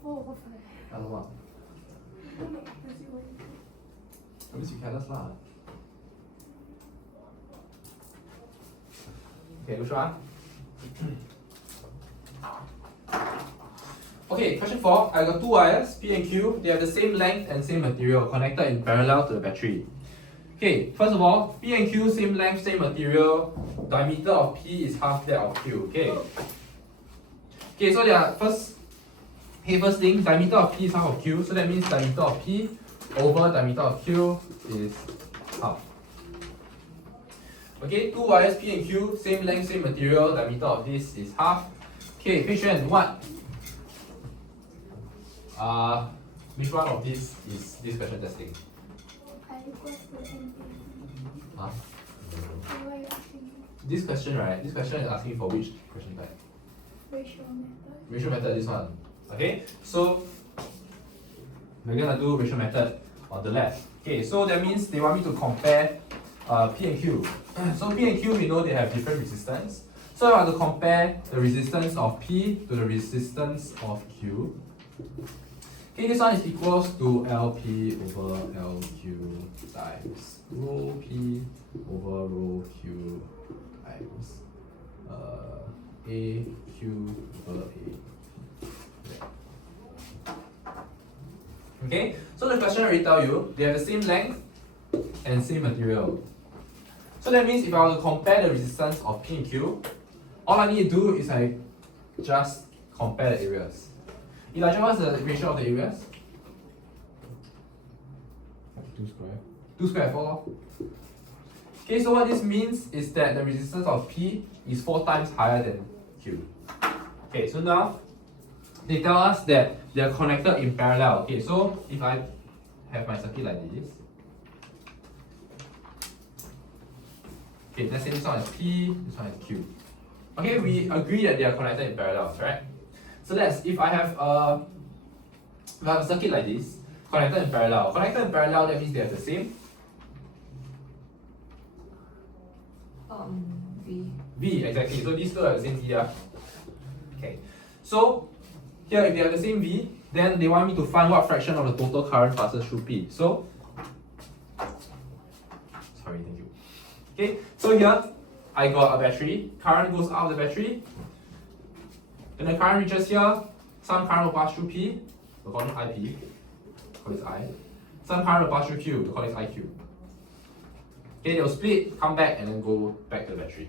4/5. Alamak. Is it one? At least you careless lah. Okay, which one? Okay, question 4. I got two wires, P and Q. They have the same length and same material connected in parallel to the battery. Okay, first of all, P and Q, same length, same material. Diameter of P is half that of Q. Okay. Okay, so first thing, diameter of P is half of Q. So that means diameter of P over diameter of Q is half. Okay, two wires P and Q, same length, same material, diameter of this is half. Okay, question what? Which one of these is this question testing? I equals to NP. Huh? Why are you asking This question, right? This question is asking for which question type? ratio method? Ratio method, this one. Okay, so we're gonna do ratio method on the left. Okay, so that means they want me to compare P and Q. So P and Q, we know they have different resistance. So I want to compare the resistance of P to the resistance of Q. Okay, this one is equals to LP over LQ times rho P over rho Q times AQ over A. Okay, so the question already tell you they have the same length and same material. So that means if I want to compare the resistance of P and Q, all I need to do is I just compare the areas. Elijah, what's the ratio of the areas? 2 square. 2 square 4. Okay, so what this means is that the resistance of P is 4 times higher than Q. Okay, so now they tell us that they are connected in parallel. Okay, so if I have my circuit like this, okay, let's say this one is P, this one is Q. Okay, we agree that they are connected in parallel, right? So if I have a circuit like this, connected in parallel. Connected in parallel, that means they have the same V. V, exactly. So these two have the same V. Okay. So here, if they have the same V, then they want me to find what fraction of the total current passes through P. So, sorry, thank you. Okay, so here I got a battery. Current goes out of the battery. When the current reaches here, some current will pass through P. We'll call it IP. Call this I. Some current will pass through Q. We'll call this IQ. Okay, they'll split, come back, and then go back to the battery.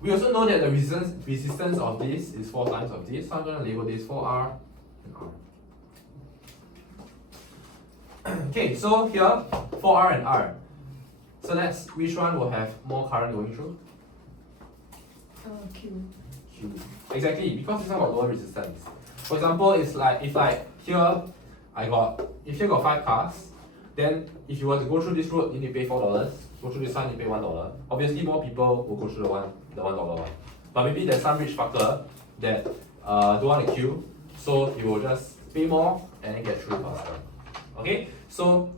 We also know that the resistance of this is 4 times of this, so I'm going to label this 4R and R. Okay, so here 4R and R. So which one will have more current going through? Q. Q. Exactly, because this one got lower resistance. For example, it's like if here if here got 5 cars, then if you were to go through this road, you need to pay $4. Go through this one, you pay $1. Obviously, more people will go through the $1 one. But maybe there's some rich fucker that don't want to queue, so he will just pay more and then get through faster. Okay, so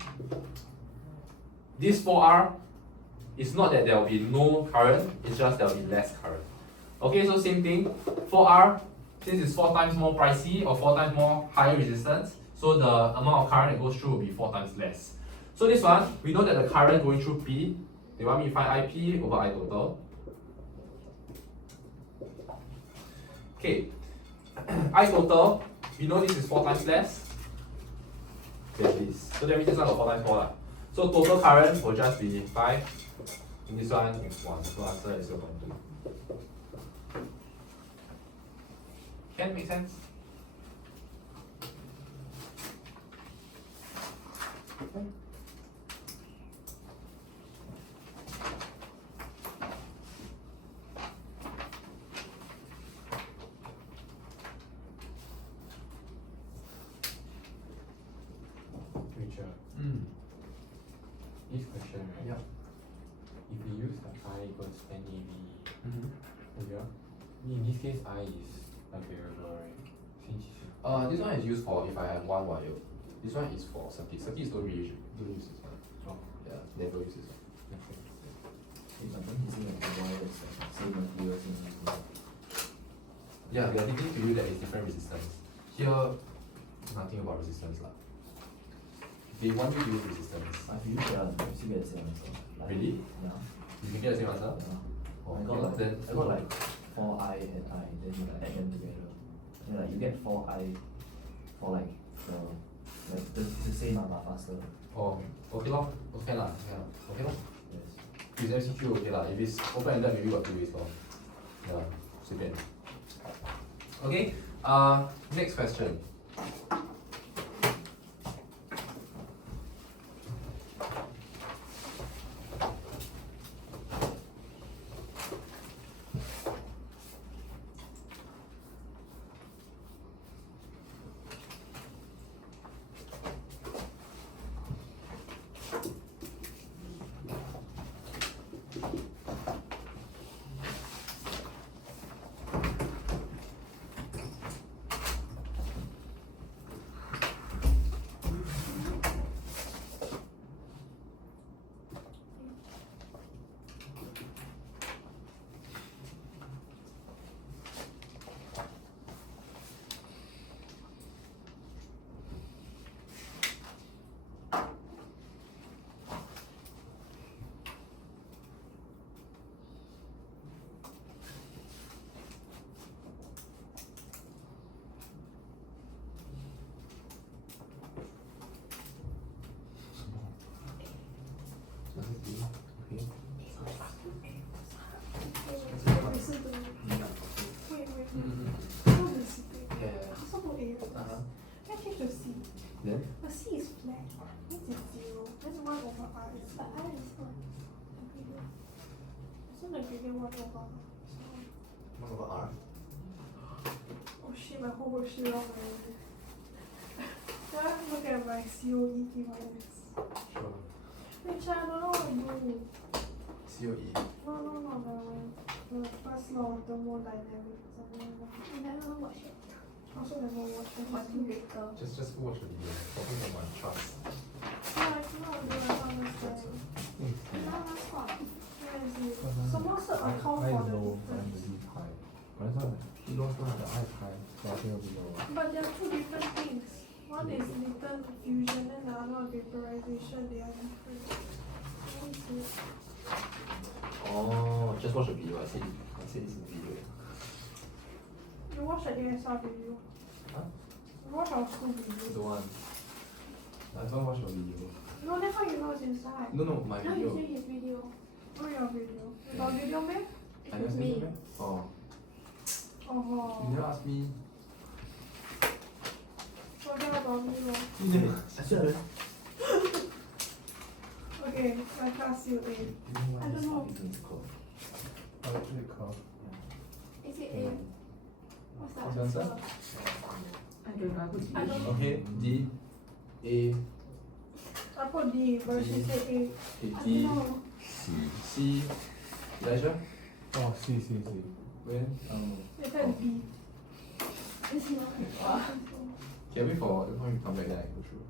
this 4R It's not that there will be no current, it's just there will be less current. Okay, so same thing. 4R, since it's 4 times more pricey or 4 times more higher resistance, so the amount of current that goes through will be 4 times less. So this one, we know that the current going through P, they want me to find IP over I total. Okay, I total, we know this is 4 times less than this. So that means this one got 4 times 4 lah. So total current will just be 5, and this one is 1. So answer is 0.2. Can make sense? Richard, this question, right? Yeah. If we use the I equals NAV, Mm-hmm. yeah, in this case I is a variable, right? Since it's This one is used for if I have one wire. This one is for circuit. Circuits don't use this one. oh, Yeah, never use this one. okay. If I'm using a wire that's same material, same material. Yeah, they are thinking to you that it's different resistance. Here, nothing about resistance lah. They want you to use resistance. If you use that, you still get the same answer. Like, Really? Yeah. You can get the same answer? Yeah. Oh, I got okay, like then I got like 4I and I, then you like add them together. Then like you get 4I for like the same but faster. Oh, okay lor. Okay lah. Okay lor. Yes. If it's MCQ, okay lah. If it's open-ended, maybe got 2 ways lor. Yeah, 随便. Okay, next question. Then? But C is flat. Means it's 0. Then 1 over R is, but R is not the gradient. It's not the gradient 1 over R. So, 1 over R. oh shit, my whole worksheet wrong already. Now I have to look at my COE equivalence. Sure. Which I don't know what to do. COE. No, the first law of thermodynamics. I never watched it. I also never watched it. What later? Just watch the video. Talking from my trust. Yeah, I cannot do it, I don't understand. Yeah, that's what. Where is it? Supposed to account for the low and the difference. D high. But it's not the low one, the I high, so I think it'll be lower. But they are two different things. One is Newton fusion and the other vaporization. They are different. What is it? Oh, just watch the video. I said this in the video. You watch the ASR video. Huh? You watch our school video. The one. I don't watch your video. No, that's how you know it's inside. No, my Now video. you say his video. Oh, your video. You got video meh? I never It's say me. that. Oh, Oh, you never ask me. forget about me lor. I said it. Okay, my class COA. I don't know. How much did it cost? Is it A? What's that What's the answer? I don't know. I don't know. Okay, D, A, I put D, but she said A. okay, I D, don't know. C, Elijah, Oh, C. when? Later is B. It's not. Can we for the time you come back then I go through.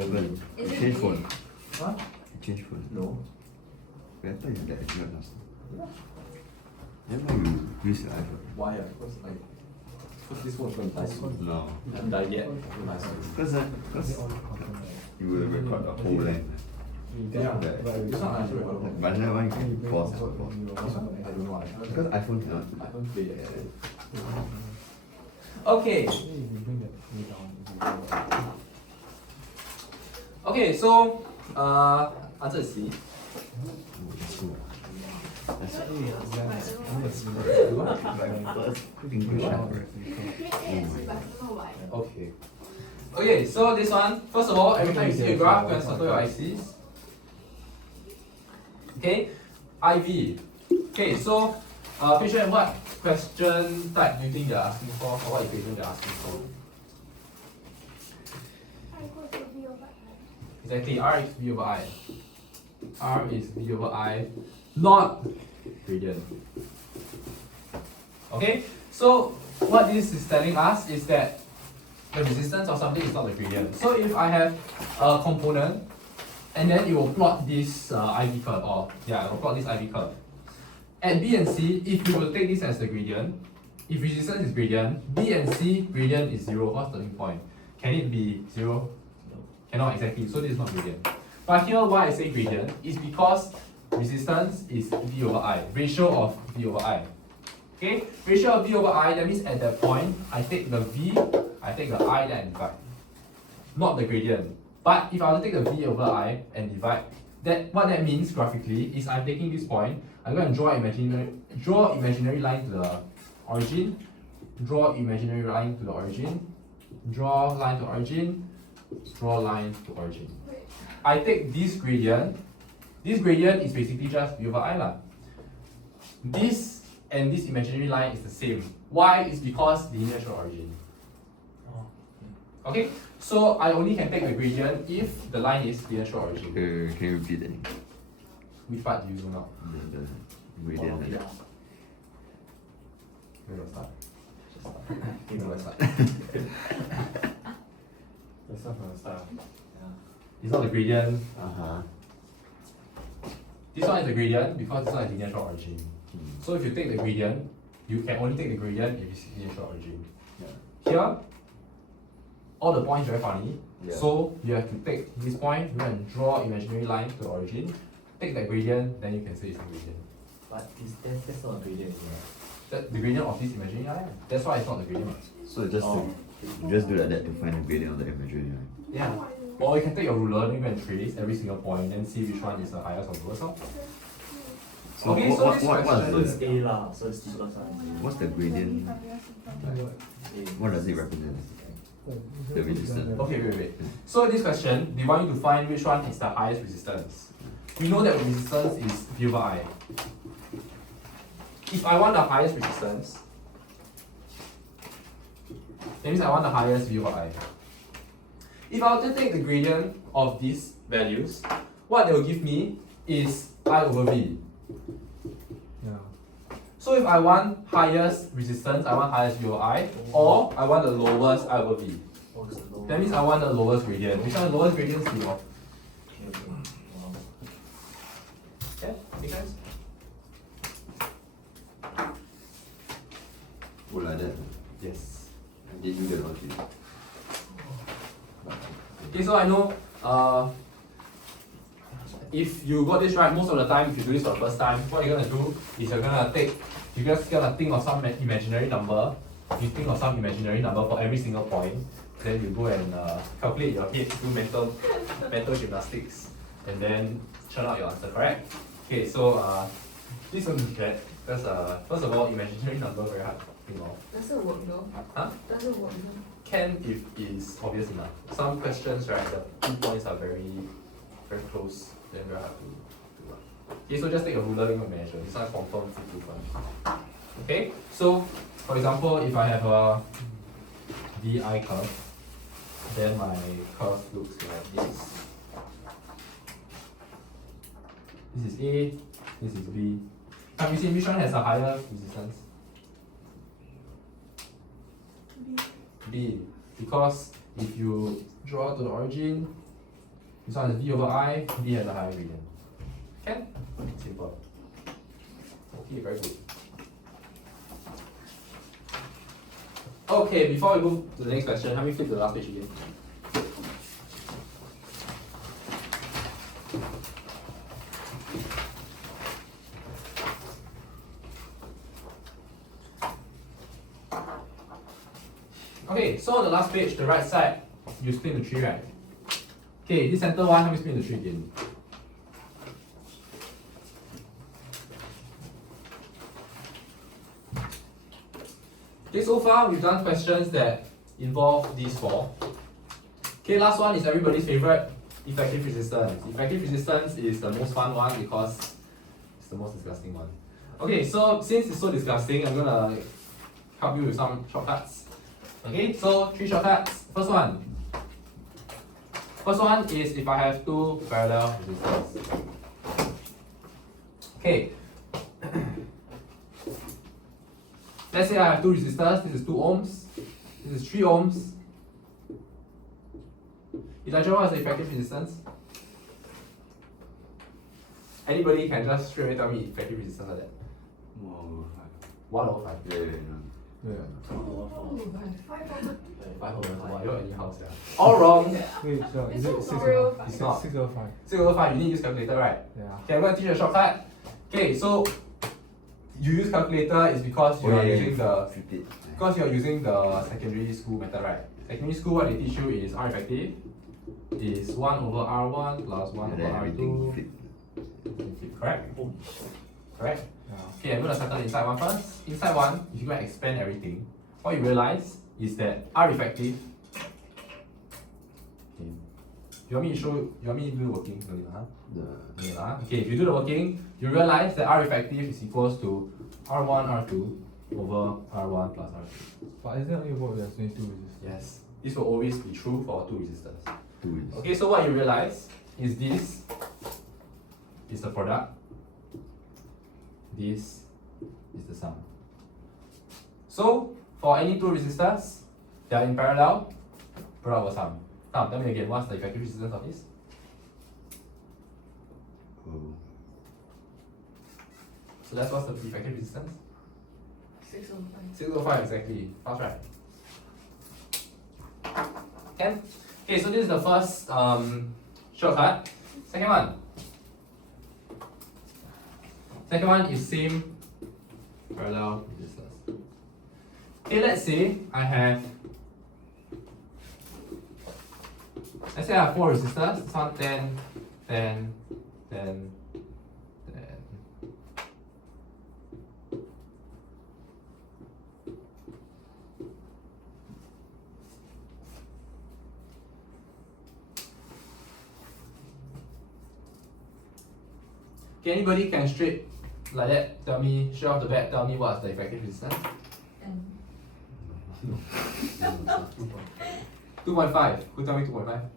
Urban. Is it Change B? phone. Huh? change phone. No. I thought you had the Android last time. Then why you use your iPhone? Why? Because this phone's going to die soon. No. It hasn't died yet. It's going to die soon. Because you will record the whole length. Yeah, this one I actually record the But that one you can pause. This one I don't know why. Because iPhone cannot. I don't play yet. Okay. Okay, so answer is C. Okay. Okay, so this one, first of all, every time you see a graph, you can circle your ICs. Okay, IV. Okay, so patient, what question type do you think they're asking for, or what equation they're asking for? I equals to V over I. Exactly, R is V over I. R is V over I, not gradient. Okay, so what this is telling us is that the resistance of something is not the gradient. So if I have a component, and then it will plot this IV curve, or yeah, it will plot this IV curve. At B and C, if you will take this as the gradient, if resistance is gradient, B and C gradient is 0. What's the turning point? Can it be 0? Cannot exactly, so this is not gradient. But here why I say gradient is because resistance is V over I, ratio of V over I. Okay, ratio of V over I, that means at that point, I take the V, I take the I, then I divide. Not the gradient. But if I were to take the V over I and divide, what that means graphically is I'm taking this point, I'm going to draw imaginary line to the origin, draw imaginary line to the origin, draw line to origin, draw line to origin. I take this gradient is basically just V over I lah. This and this imaginary line is the same. Why? It's because the natural origin. Okay, so I only can take the gradient if the line is the natural origin. Can you repeat that? Which part do you zoom out? The gradient like that. Where do I start? Just start. Where do I start? Let's start from the start. It's not the gradient. Uh-huh. This one is the gradient because this one is the natural origin. Hmm. So if you take the gradient, you can only take the gradient if it's the natural origin. Yeah. Here, all the points very funny. Yeah. So you have to take this point, you can draw imaginary line to the origin, take that gradient, then you can say it's the gradient. But that's not a gradient, yeah. That's the gradient of this imaginary line. That's why it's not the gradient. So just you just do like that to find the gradient of the imaginary line. Yeah. Or you can take your ruler, then you can trace every single point, and see which one is the highest or lowest. So Okay, so this what's question- So it's the A lah, so it's T plus I. what's the gradient? What does it represent? The resistance. Okay, wait. So this question, they want you to find which one is the highest resistance. We know that resistance is V over I. If I want the highest resistance, that means I want the highest V over I. If I were to take the gradient of these values, what they will give me is I over V. Yeah. So if I want highest resistance, I want highest V over I, or I want the lowest I over V. What is the low? That means I want the lowest gradient. Which one the lowest gradient is V of? Okay. Wow. Yeah, make sense? Oh, like that. Yes. I did do the logic. Okay, so I know if you got this right, most of the time, if you do this for the first time, what you're gonna do is you're just gonna think of some imaginary number. You think of some imaginary number for every single point. Then you go and calculate your head, do mental gymnastics, and then churn out your answer, correct? Okay, so please don't do that. Because first of all, imaginary number very hard to think of. Does it work though? Huh? Does it work though? Can if it's obvious enough. Some questions, right, the 2 points are very close, then very hard to do. Okay, so just take a ruler and measure. This one confirm 2 points. Okay, so for example, if I have a VI curve, then my curve looks like this. This is A, this is B. Can you see which one has a higher resistance? B. B, because if you draw to the origin, This one is V over I, V has a higher gradient. Can? Simple. Okay, very good. Okay, before we move to the next question, help me flip to the last page again. Okay, so on the last page, the right side, you split into 3, right? Okay, this center one, help me split into 3 again. Okay, so far we've done questions that involve these 4. Okay, last one is everybody's favorite, effective resistance. Effective resistance is the most fun one because it's the most disgusting one. Okay, so since it's so disgusting, I'm gonna help you with some shortcuts. Okay, so 3 shortcuts. First one is if I have 2 parallel resistors. Okay. Let's say I have 2 resistors. This is 2 ohms. This is 3 ohms. Elijah, what is the effective resistance? Anybody can just straight away tell me effective resistance like that. 1/5. 1/5. Yeah. Yeah. 5/5. You're anyhow, yeah. All wrong. Wait, so is it 6 Real over? It's not. 6 over 5. 6/5. You need to use calculator, right? Yeah. Okay, I'm going to teach you a shortcut. Okay, so you use calculator is because you are using the Flip it. because you are using the secondary school method, right? Secondary school, what they teach you is R effective is 1/R1 plus 1/R2. And then everything flip. Correct? Correct? Yeah. Okay, I'm going to settle the inside one first. Inside one, if you go and expand everything, what you realize is that R effective. Okay. You want me to do the working? No, huh? The Okay, if you do the working, you realize that R effective is equals to R1, R2 over R1 plus R2. But isn't it only work with 22 resistors? Yes, this will always be true for 2 resistors. 2 is. Okay, so what you realize is this is the product, this is the sum. So, for any 2 resistors, they are in parallel, product over sum. Now, tell me again, what's the effective resistance of this? Oh. So that's what's the effective resistance? 6/5. 6/5 exactly. Fast, right? Can? Okay, so this is the first shortcut. Second one. Second one is same parallel resistors. Okay, let's say I have 4 resistors. This one 10, 10, 10, 10. Okay, anybody can straight like that tell me, straight off the bat, tell me what's the effective resistance? And 2.5. Who tell me 2.5?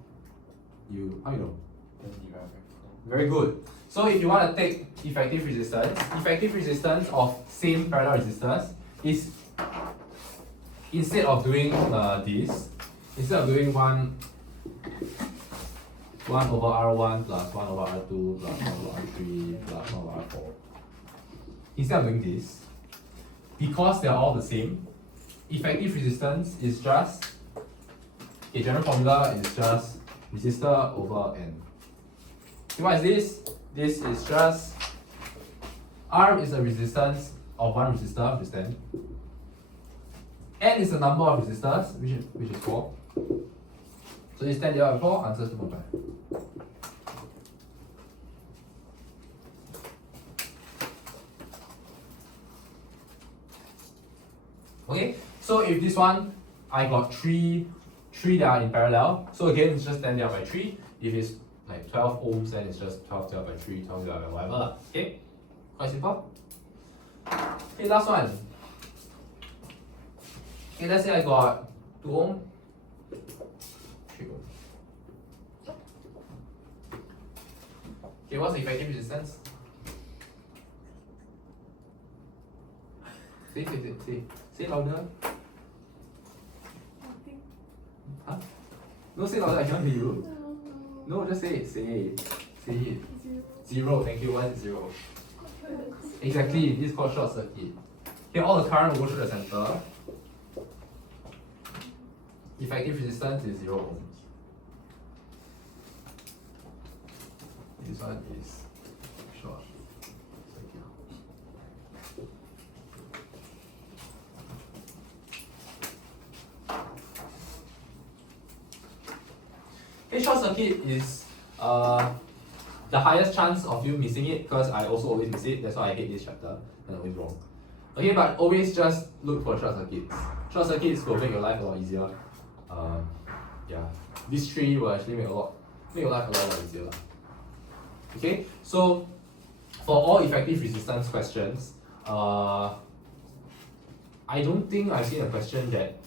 You, how you know? 10 divided by 4. Very good. So if you want to take effective resistance of same parallel resistors is instead of doing this, instead of doing 1 over R1 plus 1 over R2 plus 1 over R3 plus 1 over R4. Instead of doing this, because they are all the same, effective resistance is just, a general formula is just resistor over N. Okay, what is this? This is just, R is the resistance of one resistor, which is 10. N is the number of resistors, which is 4. So this 10 divided by 4, answer is 2.5. Okay, so if this one, I got 3 that are in parallel. So again, it's just 10 divided by 3. If it's like 12 ohms, then it's just 12 divided by 3, 12 divided by whatever. Okay, quite simple. Okay, last one. Okay, let's say I got 2 ohm, 3 ohm. Okay, what's the effective resistance? Say louder. Nothing. Huh? No, say louder, I can't hear you. No, just say it. Say it. Say it. 0. 0. Thank you. 1 is 0. Exactly. This is called short circuit. Here, all the current will go through the center. Effective resistance is 0 ohms. This one is short circuit. Okay, short circuit is the highest chance of you missing it because I also always miss it. That's why I hate this chapter and always wrong. Okay, but always just look for short circuits. Short circuits will make your life a lot easier. Yeah, these three will actually make your life a lot easier. Okay, so for all effective resistance questions, I don't think I've seen a question that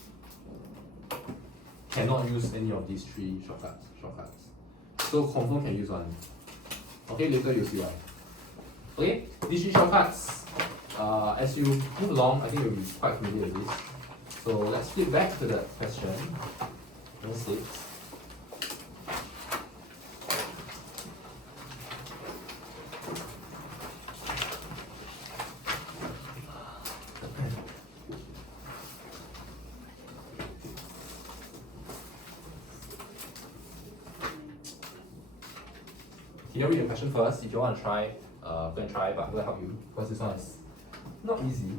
cannot use any of these three shortcuts. So confirm can use one. Okay, later you'll see why. Okay, these three shortcuts, as you move along, I think you'll be quite familiar with this. So let's flip back to the question. Number 6. Here, read the question first. If you want to try, go and try, but I'm going to help you because this one is not easy.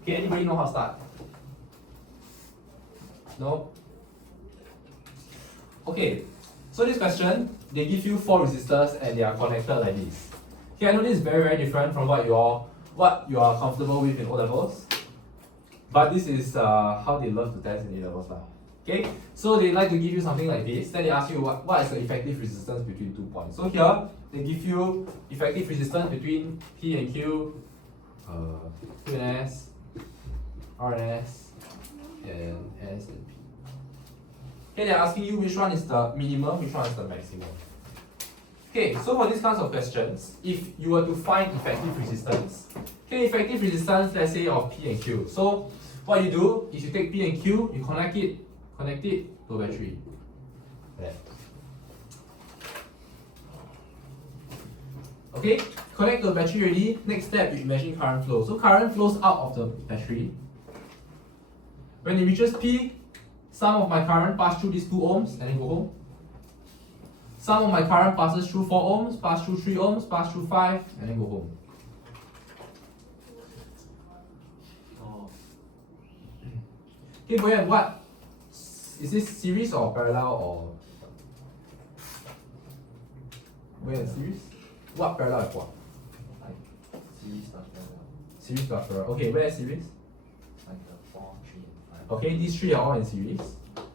Okay, anybody know how to start? No? Okay, so this question, they give you 4 resistors and they are connected like this. Okay, I know this is very, very different from what you are comfortable with in O levels, but this is how they love to test in A levels now. Okay, so they like to give you something like this. Then they ask you what is the effective resistance between 2 points. So here they give you effective resistance between P and Q, Q and S, R and S, and S and P. Okay, they're asking you which one is the minimum, which one is the maximum. Okay, so for these kinds of questions, if you were to find effective resistance, okay, effective resistance, let's say of P and Q. So what you do is you take P and Q, you connect it to a battery. There. Okay, connect to a battery already. Next step, you imagine current flow. So current flows out of the battery. When it reaches P, some of my current pass through these 2 ohms and then go home. Some of my current passes through 4 ohms, pass through 3 ohms, pass through 5, and then go home. Oh. Okay, Boyan, what? Is this series or parallel or? Boyan, series? What parallel is what? Like series plus parallel. Series plus parallel. Okay, where is series? Like the 4, 3, and 5. Okay, these 3 are all in series.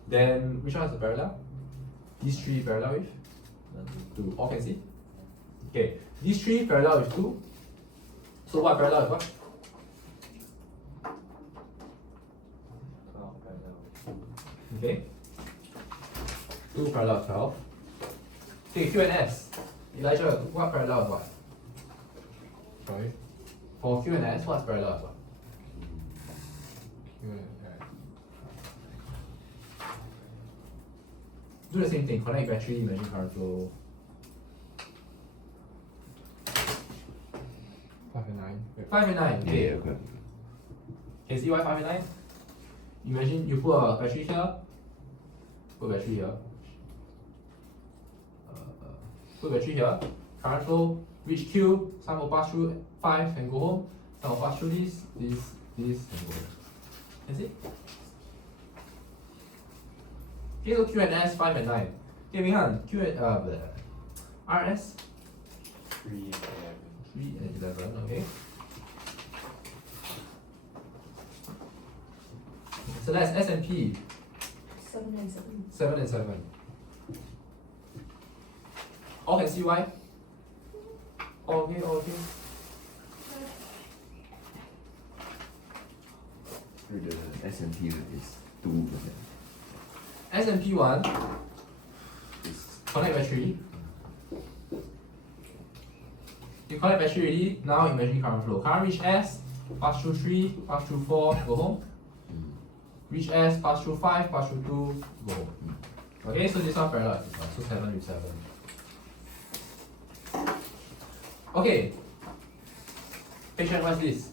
Then which one is the parallel? These 3 parallel with? 2. All can see? Okay, these 3 parallel with 2. So what parallel with what? 12 parallel. Okay. 2 parallel with 12. Okay, Q and S. Elijah, what parallel with what? Sorry? For Q and S, what's parallel with what? Q and S. Do the same thing, connect battery, measure current flow. 5 and 9. Wait. 5 and 9, okay. Yeah, okay. Can you see why 5 and 9? Imagine you put a battery here, put a battery here. Put a battery here, current flow, reach Q, some will pass through 5 and go home, some will pass through this, and go home. Can you see? Okay, so Q and S, 5 and 9. Okay, Minghan, Q and RS, 3 and 11. 3 and 11, okay. So that's S and P, 7 and 7. 7 and 7. All can see why? All okay, all okay. The S&P is 2%. S and P one, Connect battery. You connect battery already, now imagine current flow. Current reach S, pass through 3, pass through 4, go home. Reach S, pass through 5, pass through 2, go home. Okay, so this one parallel, so 7 with 7. Okay. Patient, what's this?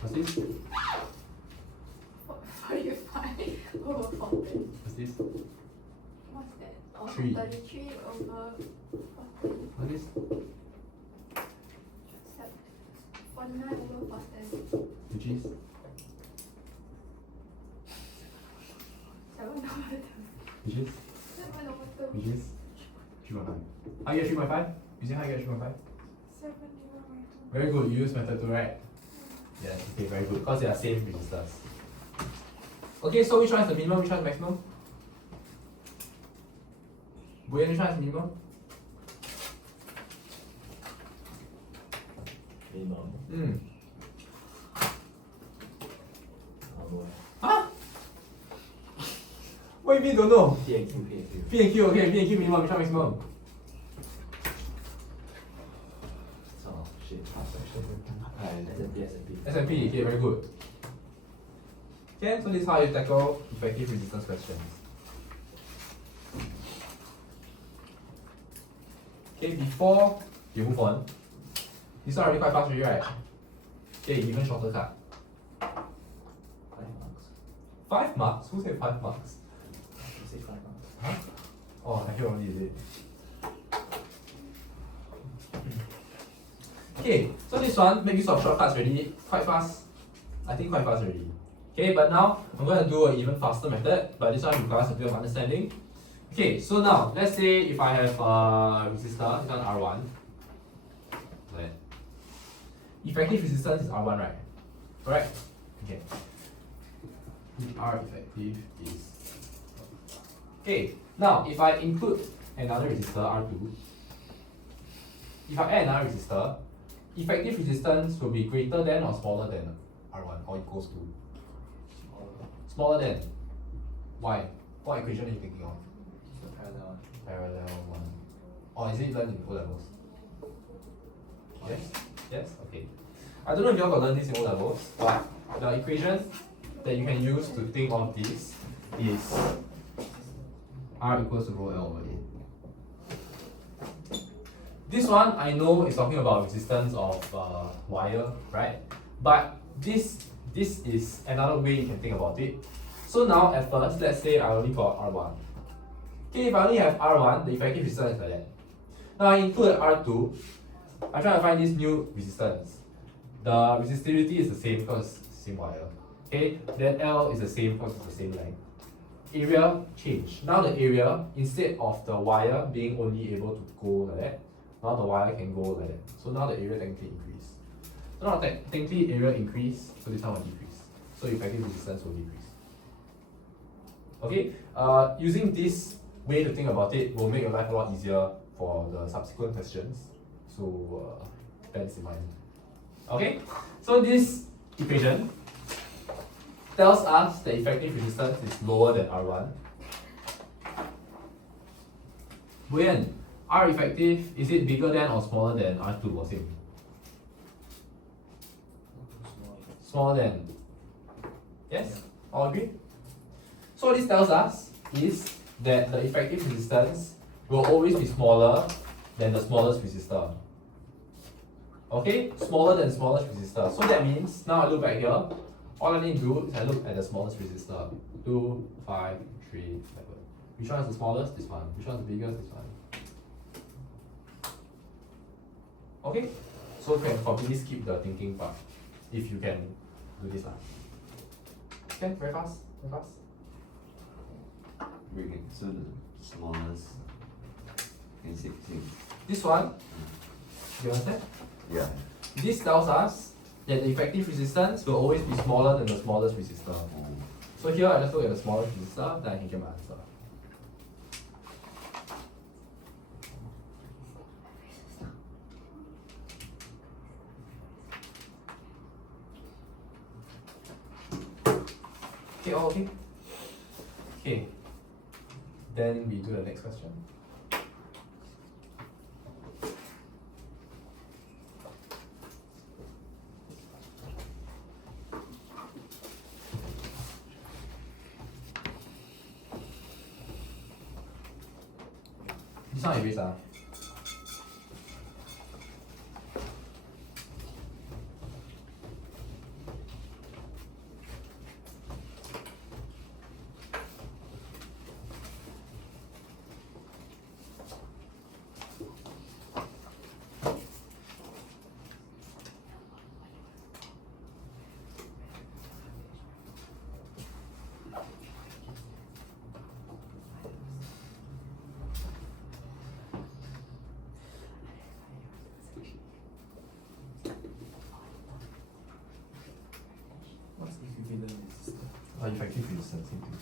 What's this? 45 over 14. What's this? What's that? Oh, 3. 33 over 14. What's this? 49 over 14. Which is? 7 over 2. Which is? 7 over 2. Which is? 3.5. How you get 3.5? You say how you get 3.5? 7 over 2. Very good, you use method 2, right? Yes, okay, very good. Because they are same resistors. Okay, so which one is the minimum, which one is the maximum? Boyan, which one is the minimum? Minimum. Huh? What do you mean don't know? P and Q, P and Q. P and Q, okay, P and Q minimum, which one maximum? Oh shit, S&P, S&P. S&P, okay, very good. Okay, so this is how you tackle effective resistance questions. Okay, before you move on, this one already quite fast already, right? Okay, even shorter cut. 5 marks. 5 marks? Who said 5 marks? You say 5 marks. Huh? Oh, I hear only, is it? Okay, so this one, make use of shortcuts already, quite fast. I think quite fast already. Okay, but now I'm going to do an even faster method, but this one requires a bit of understanding. Okay, so now, let's say if I have a resistor, this one R1. Right. Effective resistance is R1, right? Correct? Okay. R effective is. Okay, now if I include another resistor, R2, if I add another resistor, effective resistance will be greater than or smaller than R1 or equals to? Smaller than. Why? What equation are you thinking of? It's the parallel one. Parallel one. Or is it learned in O levels? Yes? Yes? Okay. I don't know if you all got learned this in O levels, but the equation that you can use to think of this is R equals to rho L over A. This one I know is talking about resistance of wire, right? But this is another way you can think about it. So now at first, let's say I only got R1. Okay, if I only have R1, the effective resistance is like that. Now I include R2. I'm trying to find this new resistance. The resistivity is the same because it's the same wire. Okay, then L is the same because it's the same length. Area change. Now the area, instead of the wire being only able to go like that, now the wire can go like that. So now the area technically increase. So now technically area increase, so this one will decrease. So effective resistance will decrease. Okay, using this way to think about it will make your life a lot easier for the subsequent questions. So bear this in mind. Okay, so this equation tells us the effective resistance is lower than R1. When R effective, is it bigger than or smaller than R2 or same? Smaller than. Yes? All agree? So what this tells us is that the effective resistance will always be smaller than the smallest resistor. Okay? Smaller than the smallest resistor. So that means, now I look back here, all I need to do is I look at the smallest resistor. 2, 5, 3, 7. Which one is the smallest? This one. Which one is the biggest? This one. Okay? So you can completely skip the thinking part if you can do this. Okay, very fast. Very fast. Okay, so the smallest can say This one, you understand? yeah. This tells us that the effective resistance will always be smaller than the smallest resistor. So here I just look at the smallest resistor, then I can get my answer. Okay, all okay? Okay. Then we do the next question. This one erase ah. What's equivalent resistance? Effective resistance, same thing.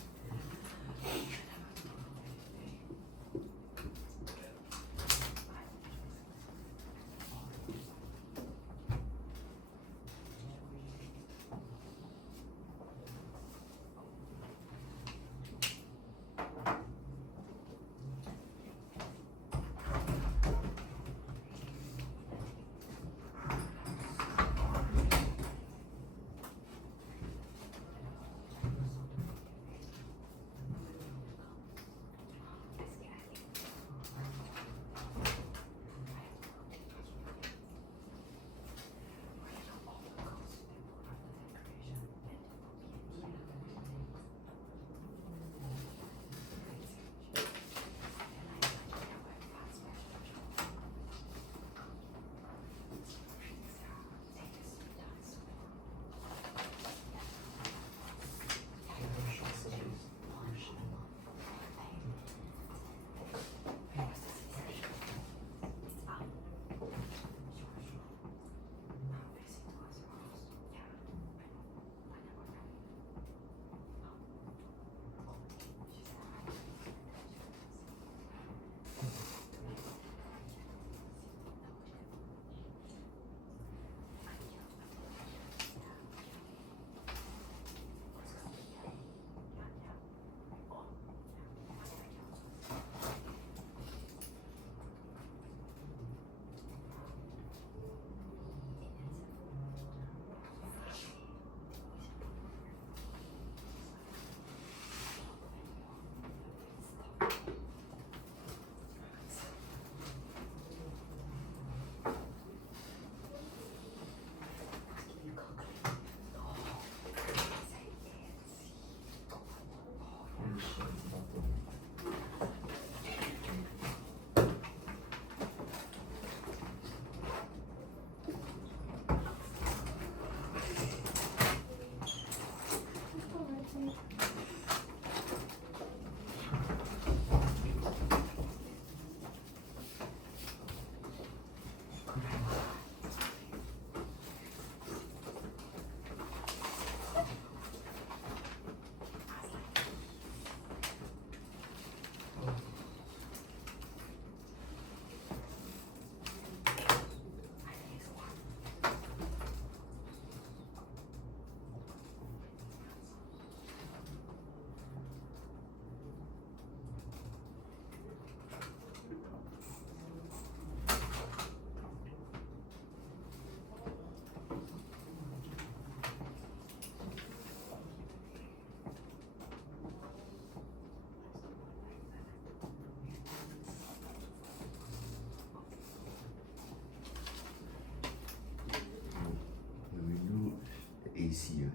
AC, right?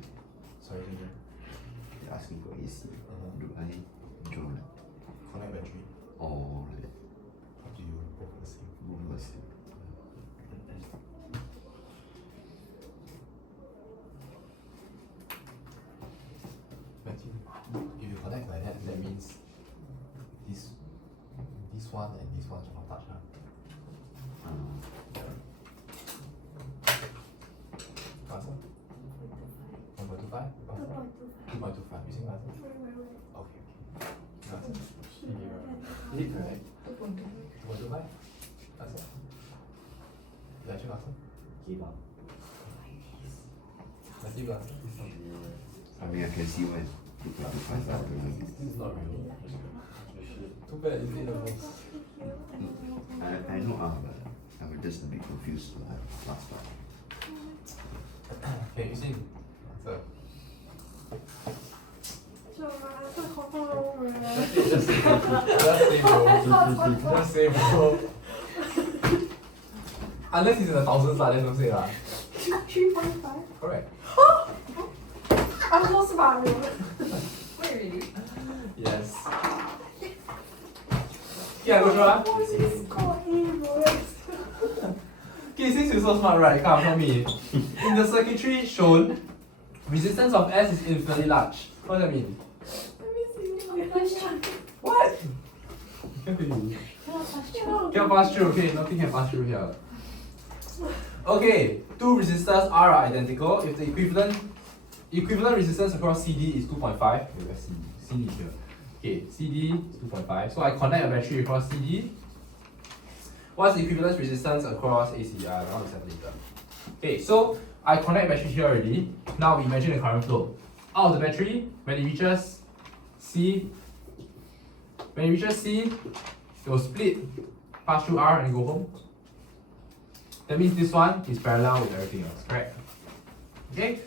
Sorry, Ginger. They asking for AC. Uh-huh. Do I join? Connect battery. Or like What do you prefer? both was Matthew, if you connect like that, that means this one and this one cannot touch. Answer? 1.25? 2.25. You saying answer? Okay. Answer? Is it correct? 2.25? Answer? The actual answer? Give up. Matthew, answer? I mean, I can see when. This is not real. Too bad it's in the box. I know but I was just a bit confused last part. Okay, you see. So, So my answer confirm wrong, right? just say bro. Just say bro. Unless it's in the thousands, then don't say lah. 3.5. Correct. I'm so smart, bro. Wait, really? Yes. Yeah, go through ah. What is called A, bro? Okay, since you're so smart, right? Come tell me. In the circuitry shown, resistance of S is infinitely large. What does that mean? Let me see. What? Cannot Can pass through, okay, nothing can pass through here. Okay, two resistors R are identical. If the equivalent resistance across CD is 2.5, okay, let's see. CD here. Okay, CD is 2.5. So I connect a battery across CD. What's the equivalent resistance across AC? I want to set later. Okay, so I connect battery here already. Now we imagine the current flow. Out of the battery, when it reaches C, it will split, pass through R and go home. That means this one is parallel with everything else, correct? Okay?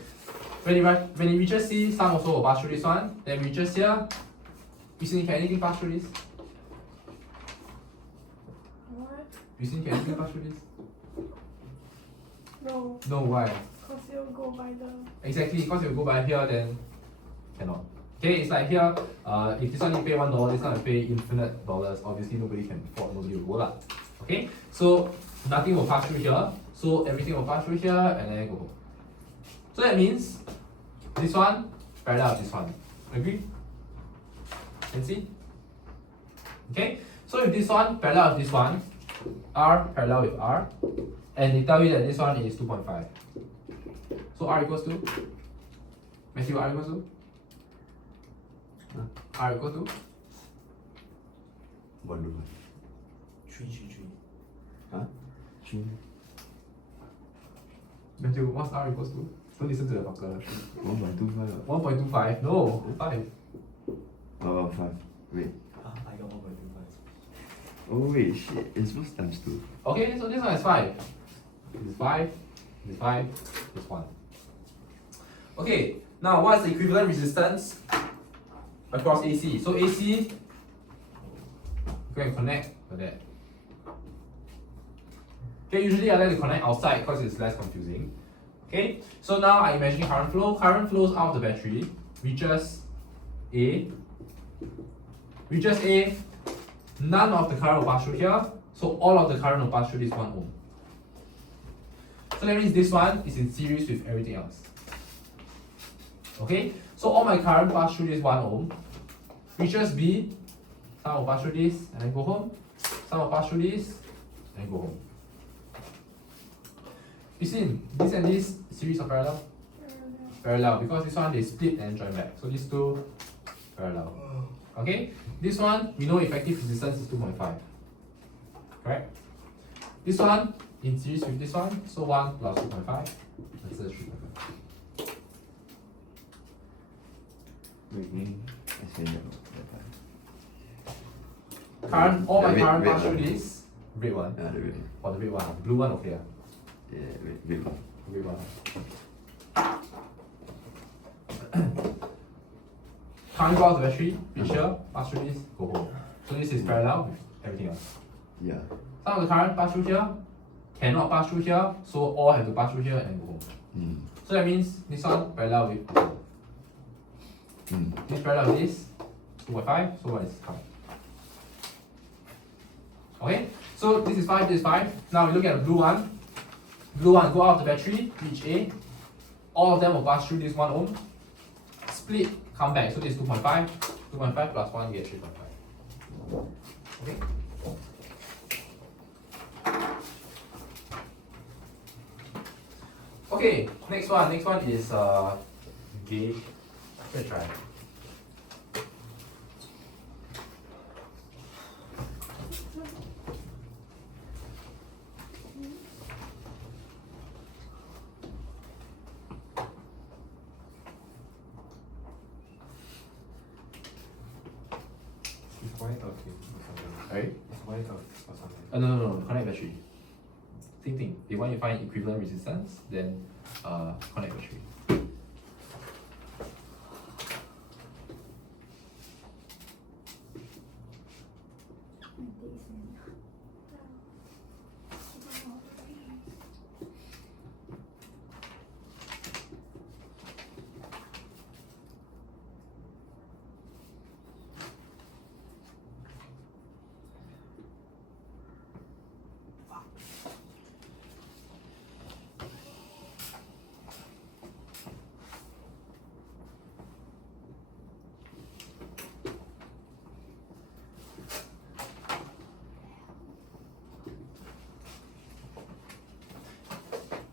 When it reaches C, some also will pass through this one. Then it reaches here. You see, can anything pass through this? What? You see, can anything pass through this? No, No, why? because you'll go by the. Exactly, because you go by here, then cannot. Okay, it's like here, if this one you pay $1, this one you pay infinite dollars, obviously nobody can afford, nobody will go lah. Okay, so nothing will pass through here, so everything will pass through here and then go home. So that means this one parallel with this one. Agree? Can see? Okay, so if this one parallel with this one, R parallel with R, and they tell you that this one is 2.5. So R equals to? Matthew, R equals to? R equals to? 3. Huh? 3. Matthew, what's R equals to? Don't listen to the doctor. 1.25. 1.25? No, 5. 5. Wait. I got 1.25. Oh wait, shit. It's supposed times 2. Okay, so this one is 5. This is 5, this is 5, this is 1. Okay, now what's the equivalent resistance across AC? So AC, go and connect like that. Okay, usually I like to connect outside because it's less confusing. Okay, so now I imagine current flow. Current flows out of the battery, reaches A. None of the current will pass through here, so all of the current will pass through this 1 ohm. So that means this one is in series with everything else. Okay, so all my current pass through this 1 ohm, reaches B, some will pass through this and then go home, some will pass through this and go home. You see, this and this series of parallel? Parallel, because this one they split and join back. So these two parallel. Okay, this one we know effective resistance is 2.5. Correct? This one in series with this one, so 1 plus 2.5, answer is 3.5. Wait, explain that. Current, all my The current red pass through one. this red one, The red. or the red one, blue one or clear? Yeah, red one. Red one. Current go out the battery, reach here, pass through this, go home. So this is parallel with everything else. Yeah. Some of the current pass through here, cannot pass through here, so all have to pass through here and go home. Mm. So that means this one parallel with this one. This parallel with this, 2.5, so what is current? Okay, so this is 5, this is 5. Now we look at the blue one. Blue one go out of the battery, reach A. All of them will pass through this 1 ohm. Split, come back. So this is 2.5. 2.5 plus 1 get 3.5. Okay. Okay, next one is gauge. Let's try. white or something. Right? It's white or something. No, connect battery. Same thing. They want you to find equivalent resistance, then connect battery.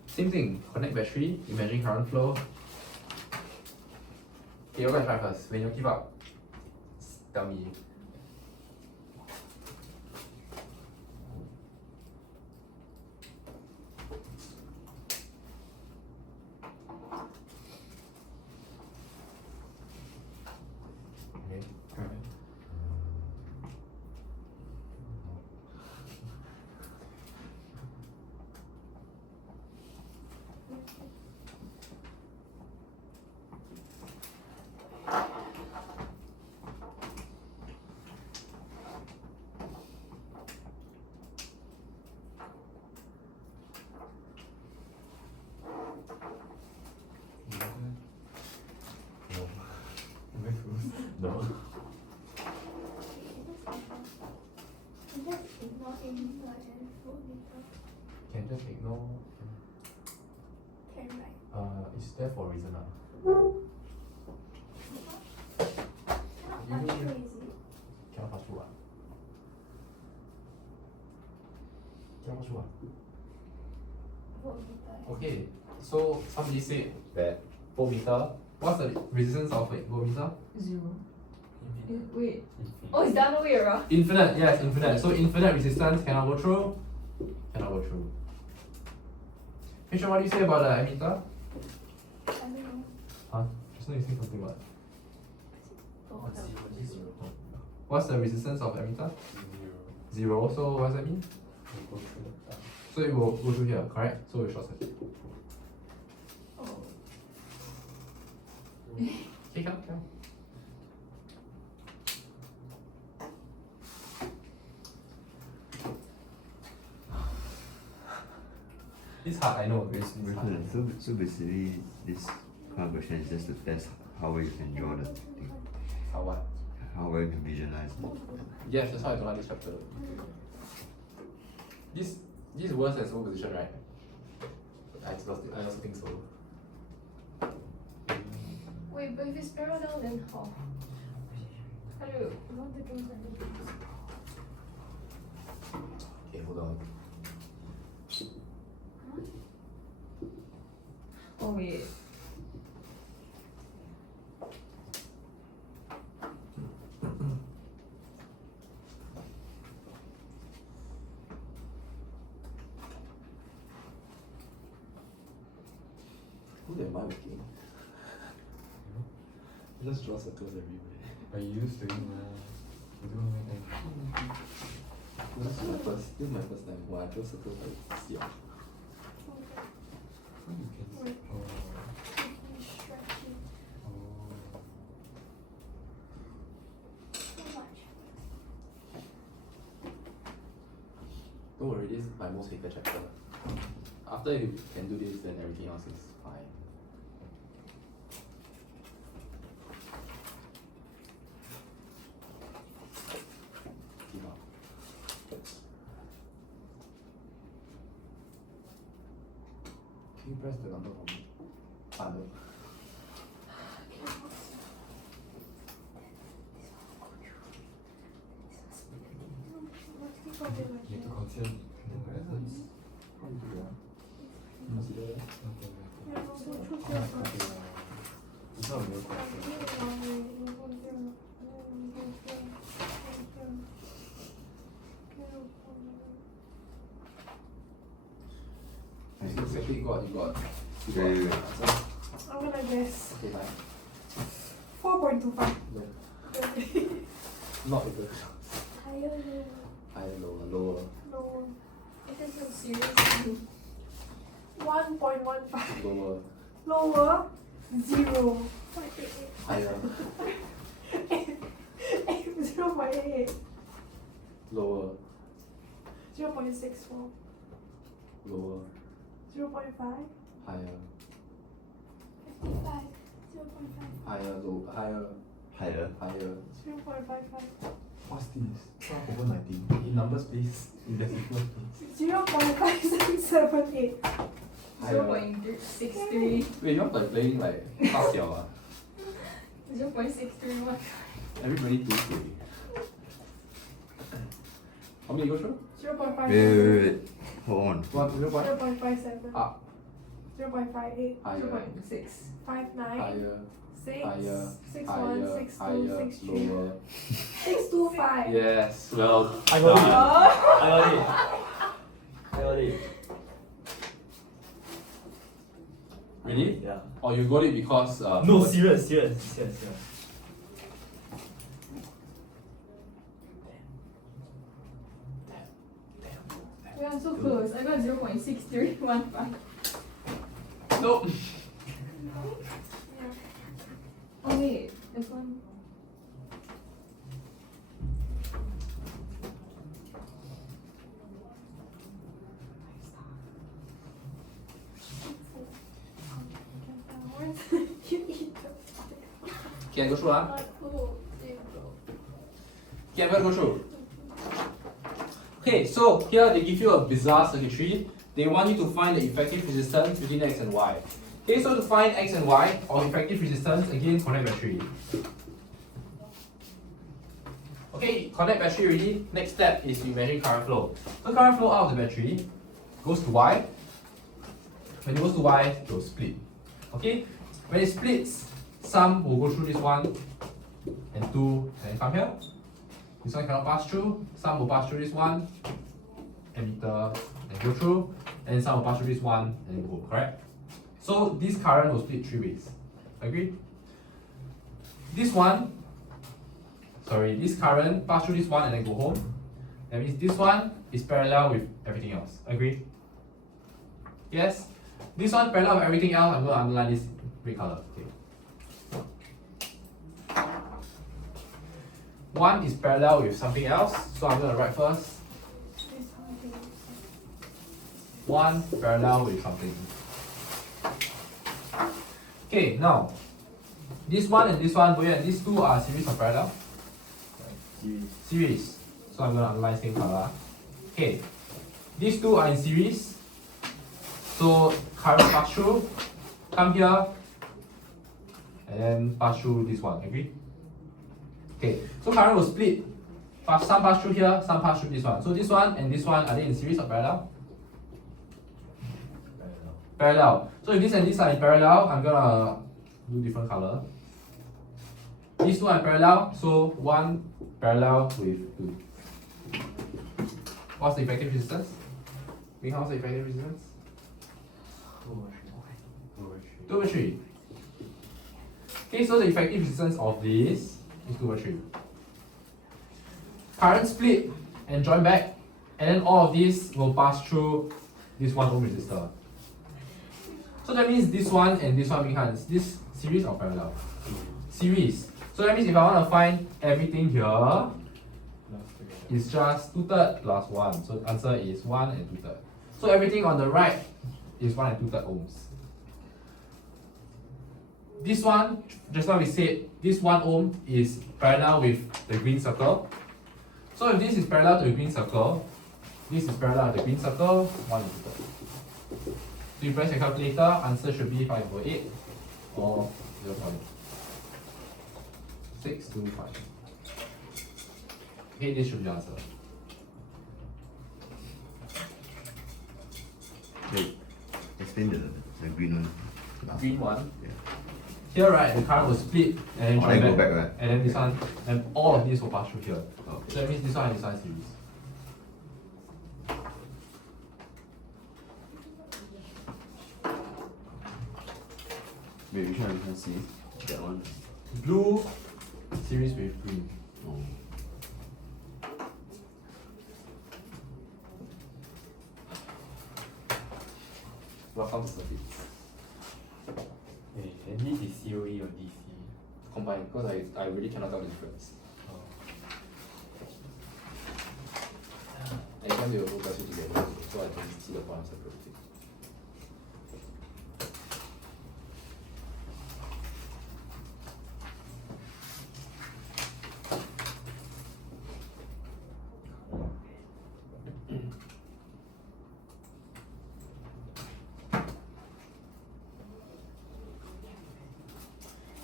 Same thing, connect battery, imagine current flow. Okay, you're gonna try first. When you give up, tell me. Okay, alright. No. Can just ignore. Can right? It's there for a reason. Not much crazy. Cannot pass through. Cannot pass through. Voltmeter. Okay, so somebody said that voltmeter. What's the resistance of a voltmeter? 0. Wait. Oh, it's the other way around. Infinite, yes, infinite. So infinite resistance cannot go through. Cannot go through. Fisher, what do you say about the ammeter? I don't know. Huh? Just now you say something what? Oh, What's the resistance of ammeter? 0. 0. So what does that mean? You go through the top. So it will go through here, correct? So it's short circuit. oh. Okay, come. It's hard, I know. It's hard. So basically, this kind of question is just to test how well you can draw the thing, How what? how well you can visualize it. Yes, that's why I don't like this chapter. This is worse than slow position, right? I also think so. Wait, but if it's parallel, then how? How do you want to do something? Okay, hold on. Oh, wait. Who am I working? Just draw circles everywhere. But you used to it now. You do anything. This is my first time. Wow, I draw circles like siao. Oh, you can. Wait. Oh. Stretch it Oh. so much. Don't worry, this is my most hated chapter. After you can do this, then everything else is fine. Give up. Can you press the number for me? No. You have to consider the presence. How do you do that? Consider that. It's not a real question. So exactly what you got. You got Wait. the answer. I'm gonna guess Okay, bye. 4.25. No. Not even close. This is so serious. 1.15. Lower. Lower. 0. Higher. 0.88. Lower. 0.64. Lower. 0.5. Higher. 55. 0.5. Higher. Low. Higher. Higher. Higher. 0.55. What's this? 12 over 19. In numbers, please. In decimal, please. 0.5678. Zero point six three. Wait, you're like playing like 大小 ah. 0.631. Everybody do play. How many you go through? 0.57. Wait. Hold on. What? 0.57. Up. 0.58. Higher. 0.6. 59. Higher. 6. Higher. 61. Higher. 62. Higher. 63. Lower. 625. Yes. Well I got it. Oh. I got it. I got it. Really? Yeah. Or you got it because No, serious. We are so close. I got 0.6315. Nope. Oh wait, this one. You eat the Can I go through? Oh, there you go. Okay, I'm gonna go through. Okay, so here they give you a bizarre circuitry. They want you to find the effective resistance between X and Y. Okay, so to find X and Y or effective resistance, again connect battery. Okay, connect battery already. Next step is you measure current flow. So current flow out of the battery goes to Y. When it goes to Y, it will split. Okay, when it splits, some will go through this one and two and then come here. This one cannot pass through. Some will pass through this one, emitter, and go through. And some will pass through this one and then go, correct? So this current will split three ways. Agree? This current pass through this one and then go home. That means this one is parallel with everything else. Agree? Yes? This one parallel with everything else, I'm going to underline this red color. Okay. One is parallel with something else, so I'm going to write first. One parallel with something. Okay, now this one and this one, these two are series or parallel? Series. So I'm going to underline same color. Okay, these two are in series. So current pass through, come here, and then pass through this one. Agree? Okay, so current will split. Some pass through here, some pass through this one. So this one and this one, are they in series or parallel? Parallel. So if this and this are in parallel, I'm gonna do different color. These two are in parallel, so one parallel with two. What's the effective resistance? How's the effective resistance? 2/3. Okay, so the effective resistance of this is 2/3. Current split and join back, and then all of this will pass through this 1 ohm resistor. So that means this one and this one becomes this series or parallel? Series. So that means if I want to find everything here, it's just 2/3 plus 1. So the answer is 1 and 2/3. So everything on the right is 1 and 2/3 ohms. This one, just now we said, this 1 ohm is parallel with the green circle. So if this is parallel to the green circle, this is parallel to the green circle, 1 and 2/3. So you press your calculator, answer should be 5/8 or 0.625. Okay, this should be the answer. Wait. Explain the green one. Green one. Yeah. Here, right, the current will split and then Oh, join then go back, right? and then this one, and all of these will pass through here. Okay. So that means this one and this one is series. Wait, which one can see? That one. Blue series with green. Oh. come to circuits. Hey, and this is COE or DC? Combined, because I really cannot tell the difference. Oh. Exam they will put us together, so I can see the point of separating.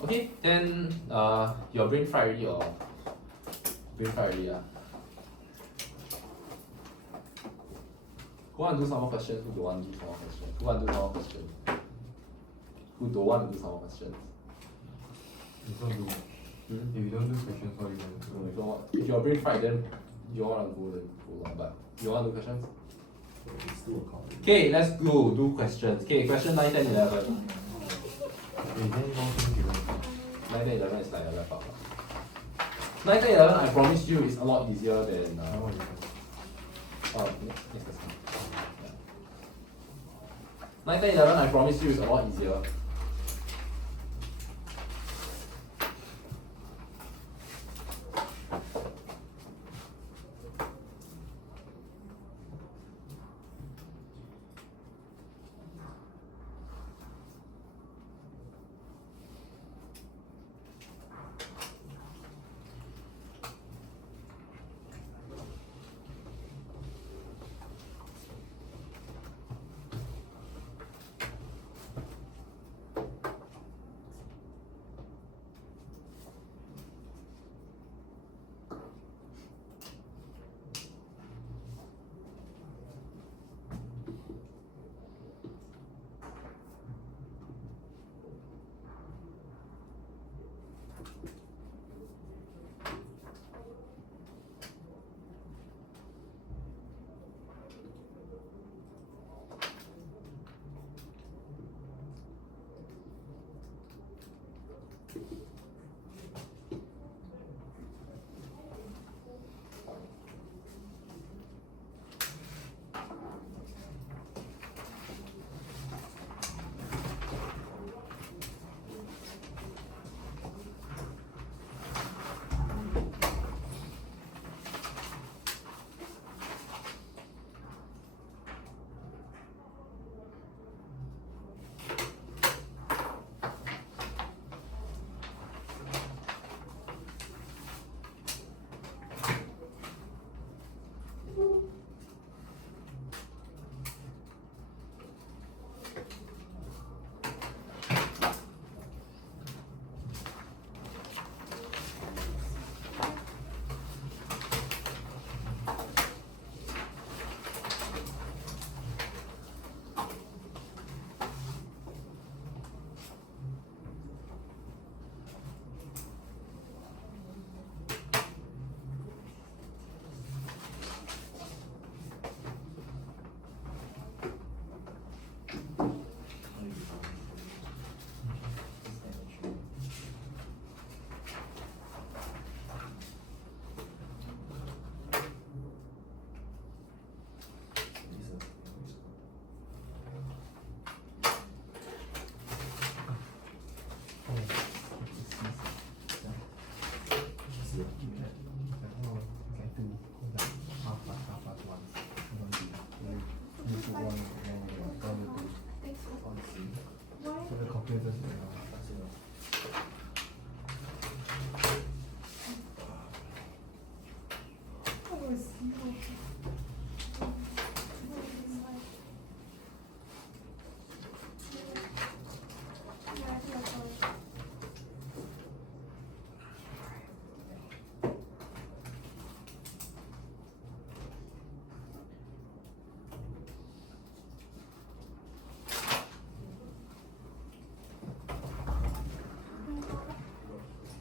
Okay, then your brain fried already or brain fried already Who want to do some more questions? Who don't want to do some more questions? Who want to do some more questions? Who don't want to do some more questions? You don't do. Hmm? If you don't do questions, what are you going to No, do? if you want, if your brain fried, then you want to go, then go on. But you want to do questions? It's still a copy. Okay, let's go do questions. Okay, question 9, 10, 11. Hey, then more things you don't do. 9, 10, 11 is like a wrap up. 9, 10, 11, I promise you, is a lot easier than. Now what you do? Next question. Yeah. 9, 10, 11, I promise you, is a lot easier.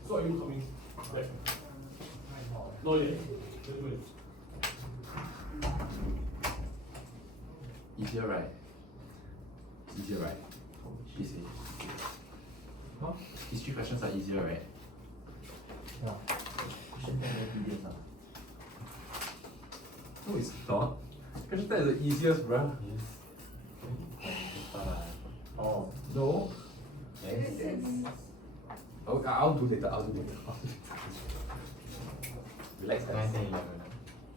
So are you coming back? Not yet. Wait. Easier, right? Easier, right? Easy. Huh? History questions are easier, right? Yeah. Question 10 very tedious ah. No, it's not. Question 10 is the easiest, bruh. Yes. Oh, No. yes. Oh, I'll do later. I'll do later. Relax, guys. 1911.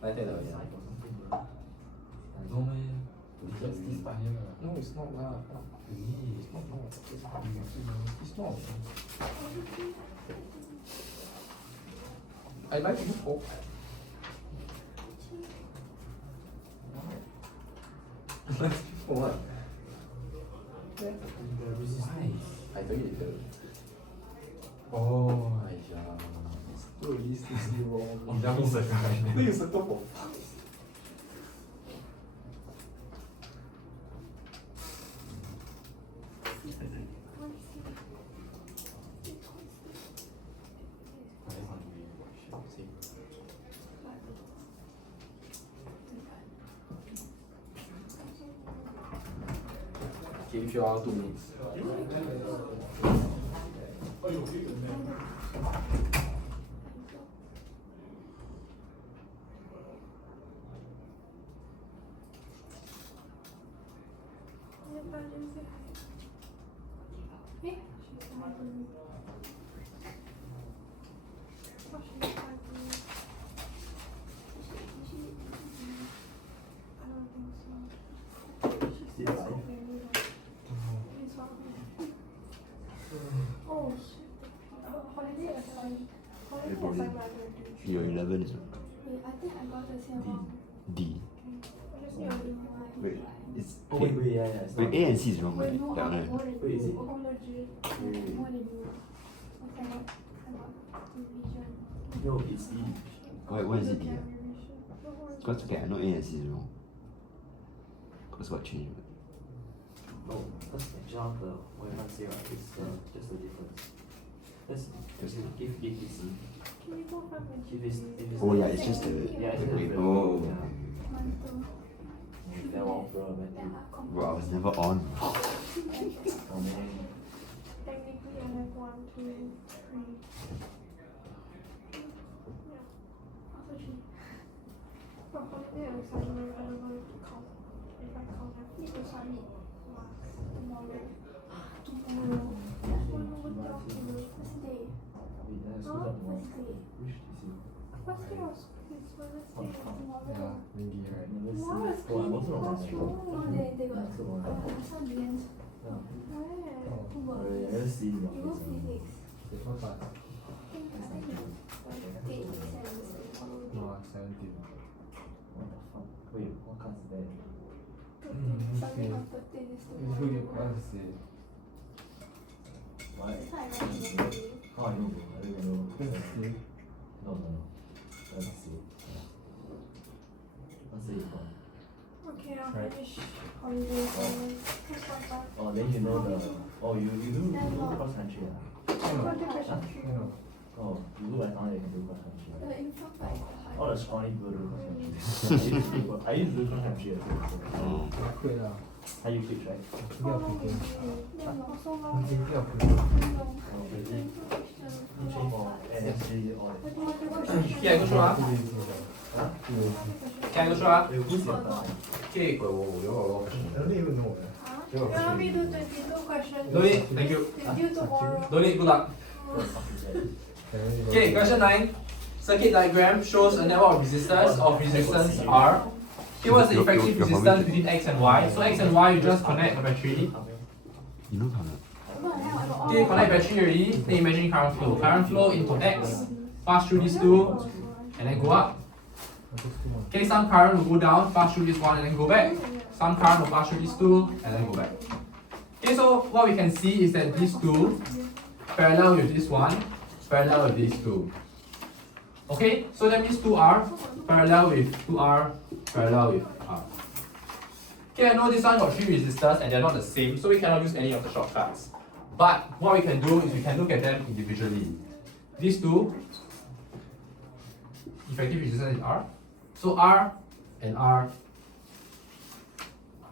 1911, yeah. No man. Just this part here. No, it's not lah. Really? It's not. It's not. I like to move. For what? The resistance. I told you later. Oh, yeah. Oh, this is wrong. Oh, that means the guy. Then you circle for give you all 2 minutes. Oh shit. Holiday assignment. Holiday Very boring. assignment I'm going to do. You're 11 is Wait, I think I got the same one. D. I just need to do my. Wait, it's Oh, wait, yeah, yeah. It's wait, not. A and C is wrong, right? Wait, no, Yeah, I'm right. more than Wait, is you. it? Oh, legit. Wait. More than you. I cannot revision. No, it's D. Why is it D? Revision. No, Because okay, I know A and C is wrong. Because what changed? No, because actually the what I say right is just the difference. Let's give A, B, C. Can we go from the If it's Oh yeah, it's just the Yeah, it's just wait, the oh. that one bro, man. Bro, I was never on. Oh man. Technically, I have 1, 2, 3. Yeah. Also 3. For holiday assignment, I don't know if to count. If I count, I need to submit last tomorrow. Tomorrow. First day. Wait, that's Huh? good tomorrow. First day. Which is First day of school is Wednesday and tomorrow. Yeah, maybe right. never Tomorrow is see. Oh, I cleaning wasn't on classroom. No, they got That's the one. some events. No. Where? Who I got? never see the You go physics. It's not fast. I think it's like 8 semester. No, 17. What the fuck? Wait, what class is that? 13. Something on 13 is It's good tomorrow. you can't say. Why? That's why I write yesterday. How I know bro? I don't even know. Let's see. No, no, no. Let's see. Let's see it from. Okay, I'll Right. finish holiday assignment. That's not bad. Oh, then you know the. Oh, you do cross country ah? I know. Contribution I trip. know. Oh, you do like now you can do cross country. The info part is hard. All the scrawny people do cross country. I used to do cross country as well. I quit lah. How you quit, right? I'm thinking How of long quitting. is it? No, no, so I'm long. thinking of quitting. No. Oh, really? Introduction. You train for NSG or What do you want to do? Okay, I go through ah. 2 days later. Huh? 2 days. Can I go through ah? Wait, who's your time? Okay. I don't even know. Huh? You want me to do 22 questions? No need, thank you. It's due tomorrow. Don't need, good luck. What the fuck is that? Okay, question 9. Circuit diagram shows a network of resistors of resistance R. Okay, what's the effective You're resistance probably- between X and Y? So X and Y, you just connect a battery. You know how to. Okay, connect battery already. Then imagine current flow. Current flow into X, pass through these two, and then go up. Okay, some current will go down, pass through this one, and then go back. Some current will pass through these two, and then go back. Okay, so what we can see is that these two parallel with this one, parallel with these two. Okay, so that means 2R parallel with 2R parallel with R. Okay, I know this one got 3 resistors and they're not the same, so we cannot use any of the shortcuts. But what we can do is we can look at them individually. These two, effective resistance is R. So R and R.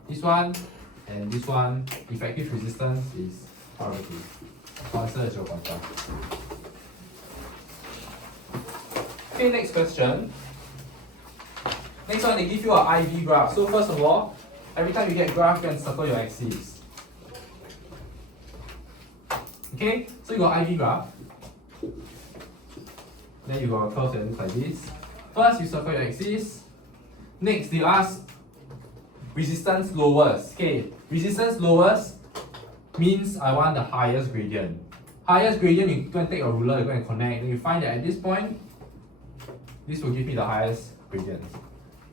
This one and this one, effective resistance is R/2. So answer is 0.5. Okay, next question. Next one, they give you an IV graph. So first of all, every time you get graph, you can circle your axis. Okay, so you got IV graph. Then you got a curve that looks like this. First, you circle your axis. Next, you ask resistance lowest. Okay, resistance lowest means I want the highest gradient. Highest gradient, you go and take a ruler, you go and connect, and you find that at this point, this will give me the highest gradient.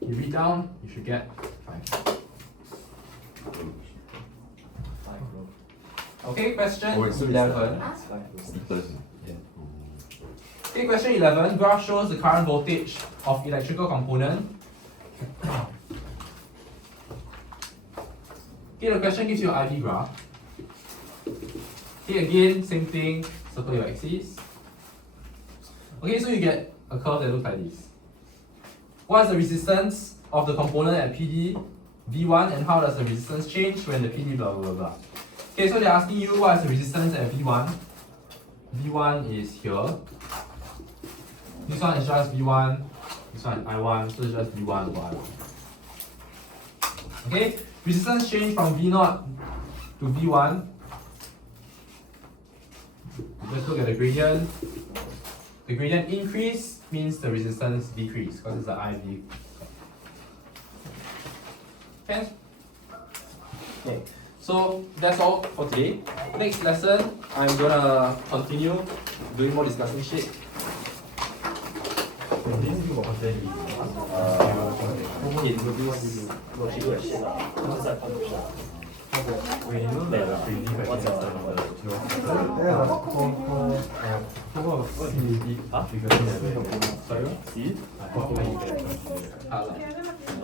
You read down, you should get 5. Okay, question Oh, it's 11. Meters. Okay, question 11. Graph shows the current voltage of electrical component. Okay, the question gives you an IV graph. Okay, again, same thing, circle your axis. Okay, so you get a curve that looks like this. What is the resistance of the component at PD, V1, and how does the resistance change when the PD blah blah blah. Okay, so they're asking you what is the resistance at V1. V1 is here. This one is just V1, this one is I1, so it's just V1 over I1. Okay, resistance change from V0 to V1. Let's look at the gradient. The gradient increase means the resistance decrease because it's the IV. Okay? Okay, so that's all for today. Next lesson, I'm gonna continue doing more discussing shit. In this Wait, you know the crazy question stuff on the Yeah, for CAD. Huh? Because Sorry? see? I thought when you get Like,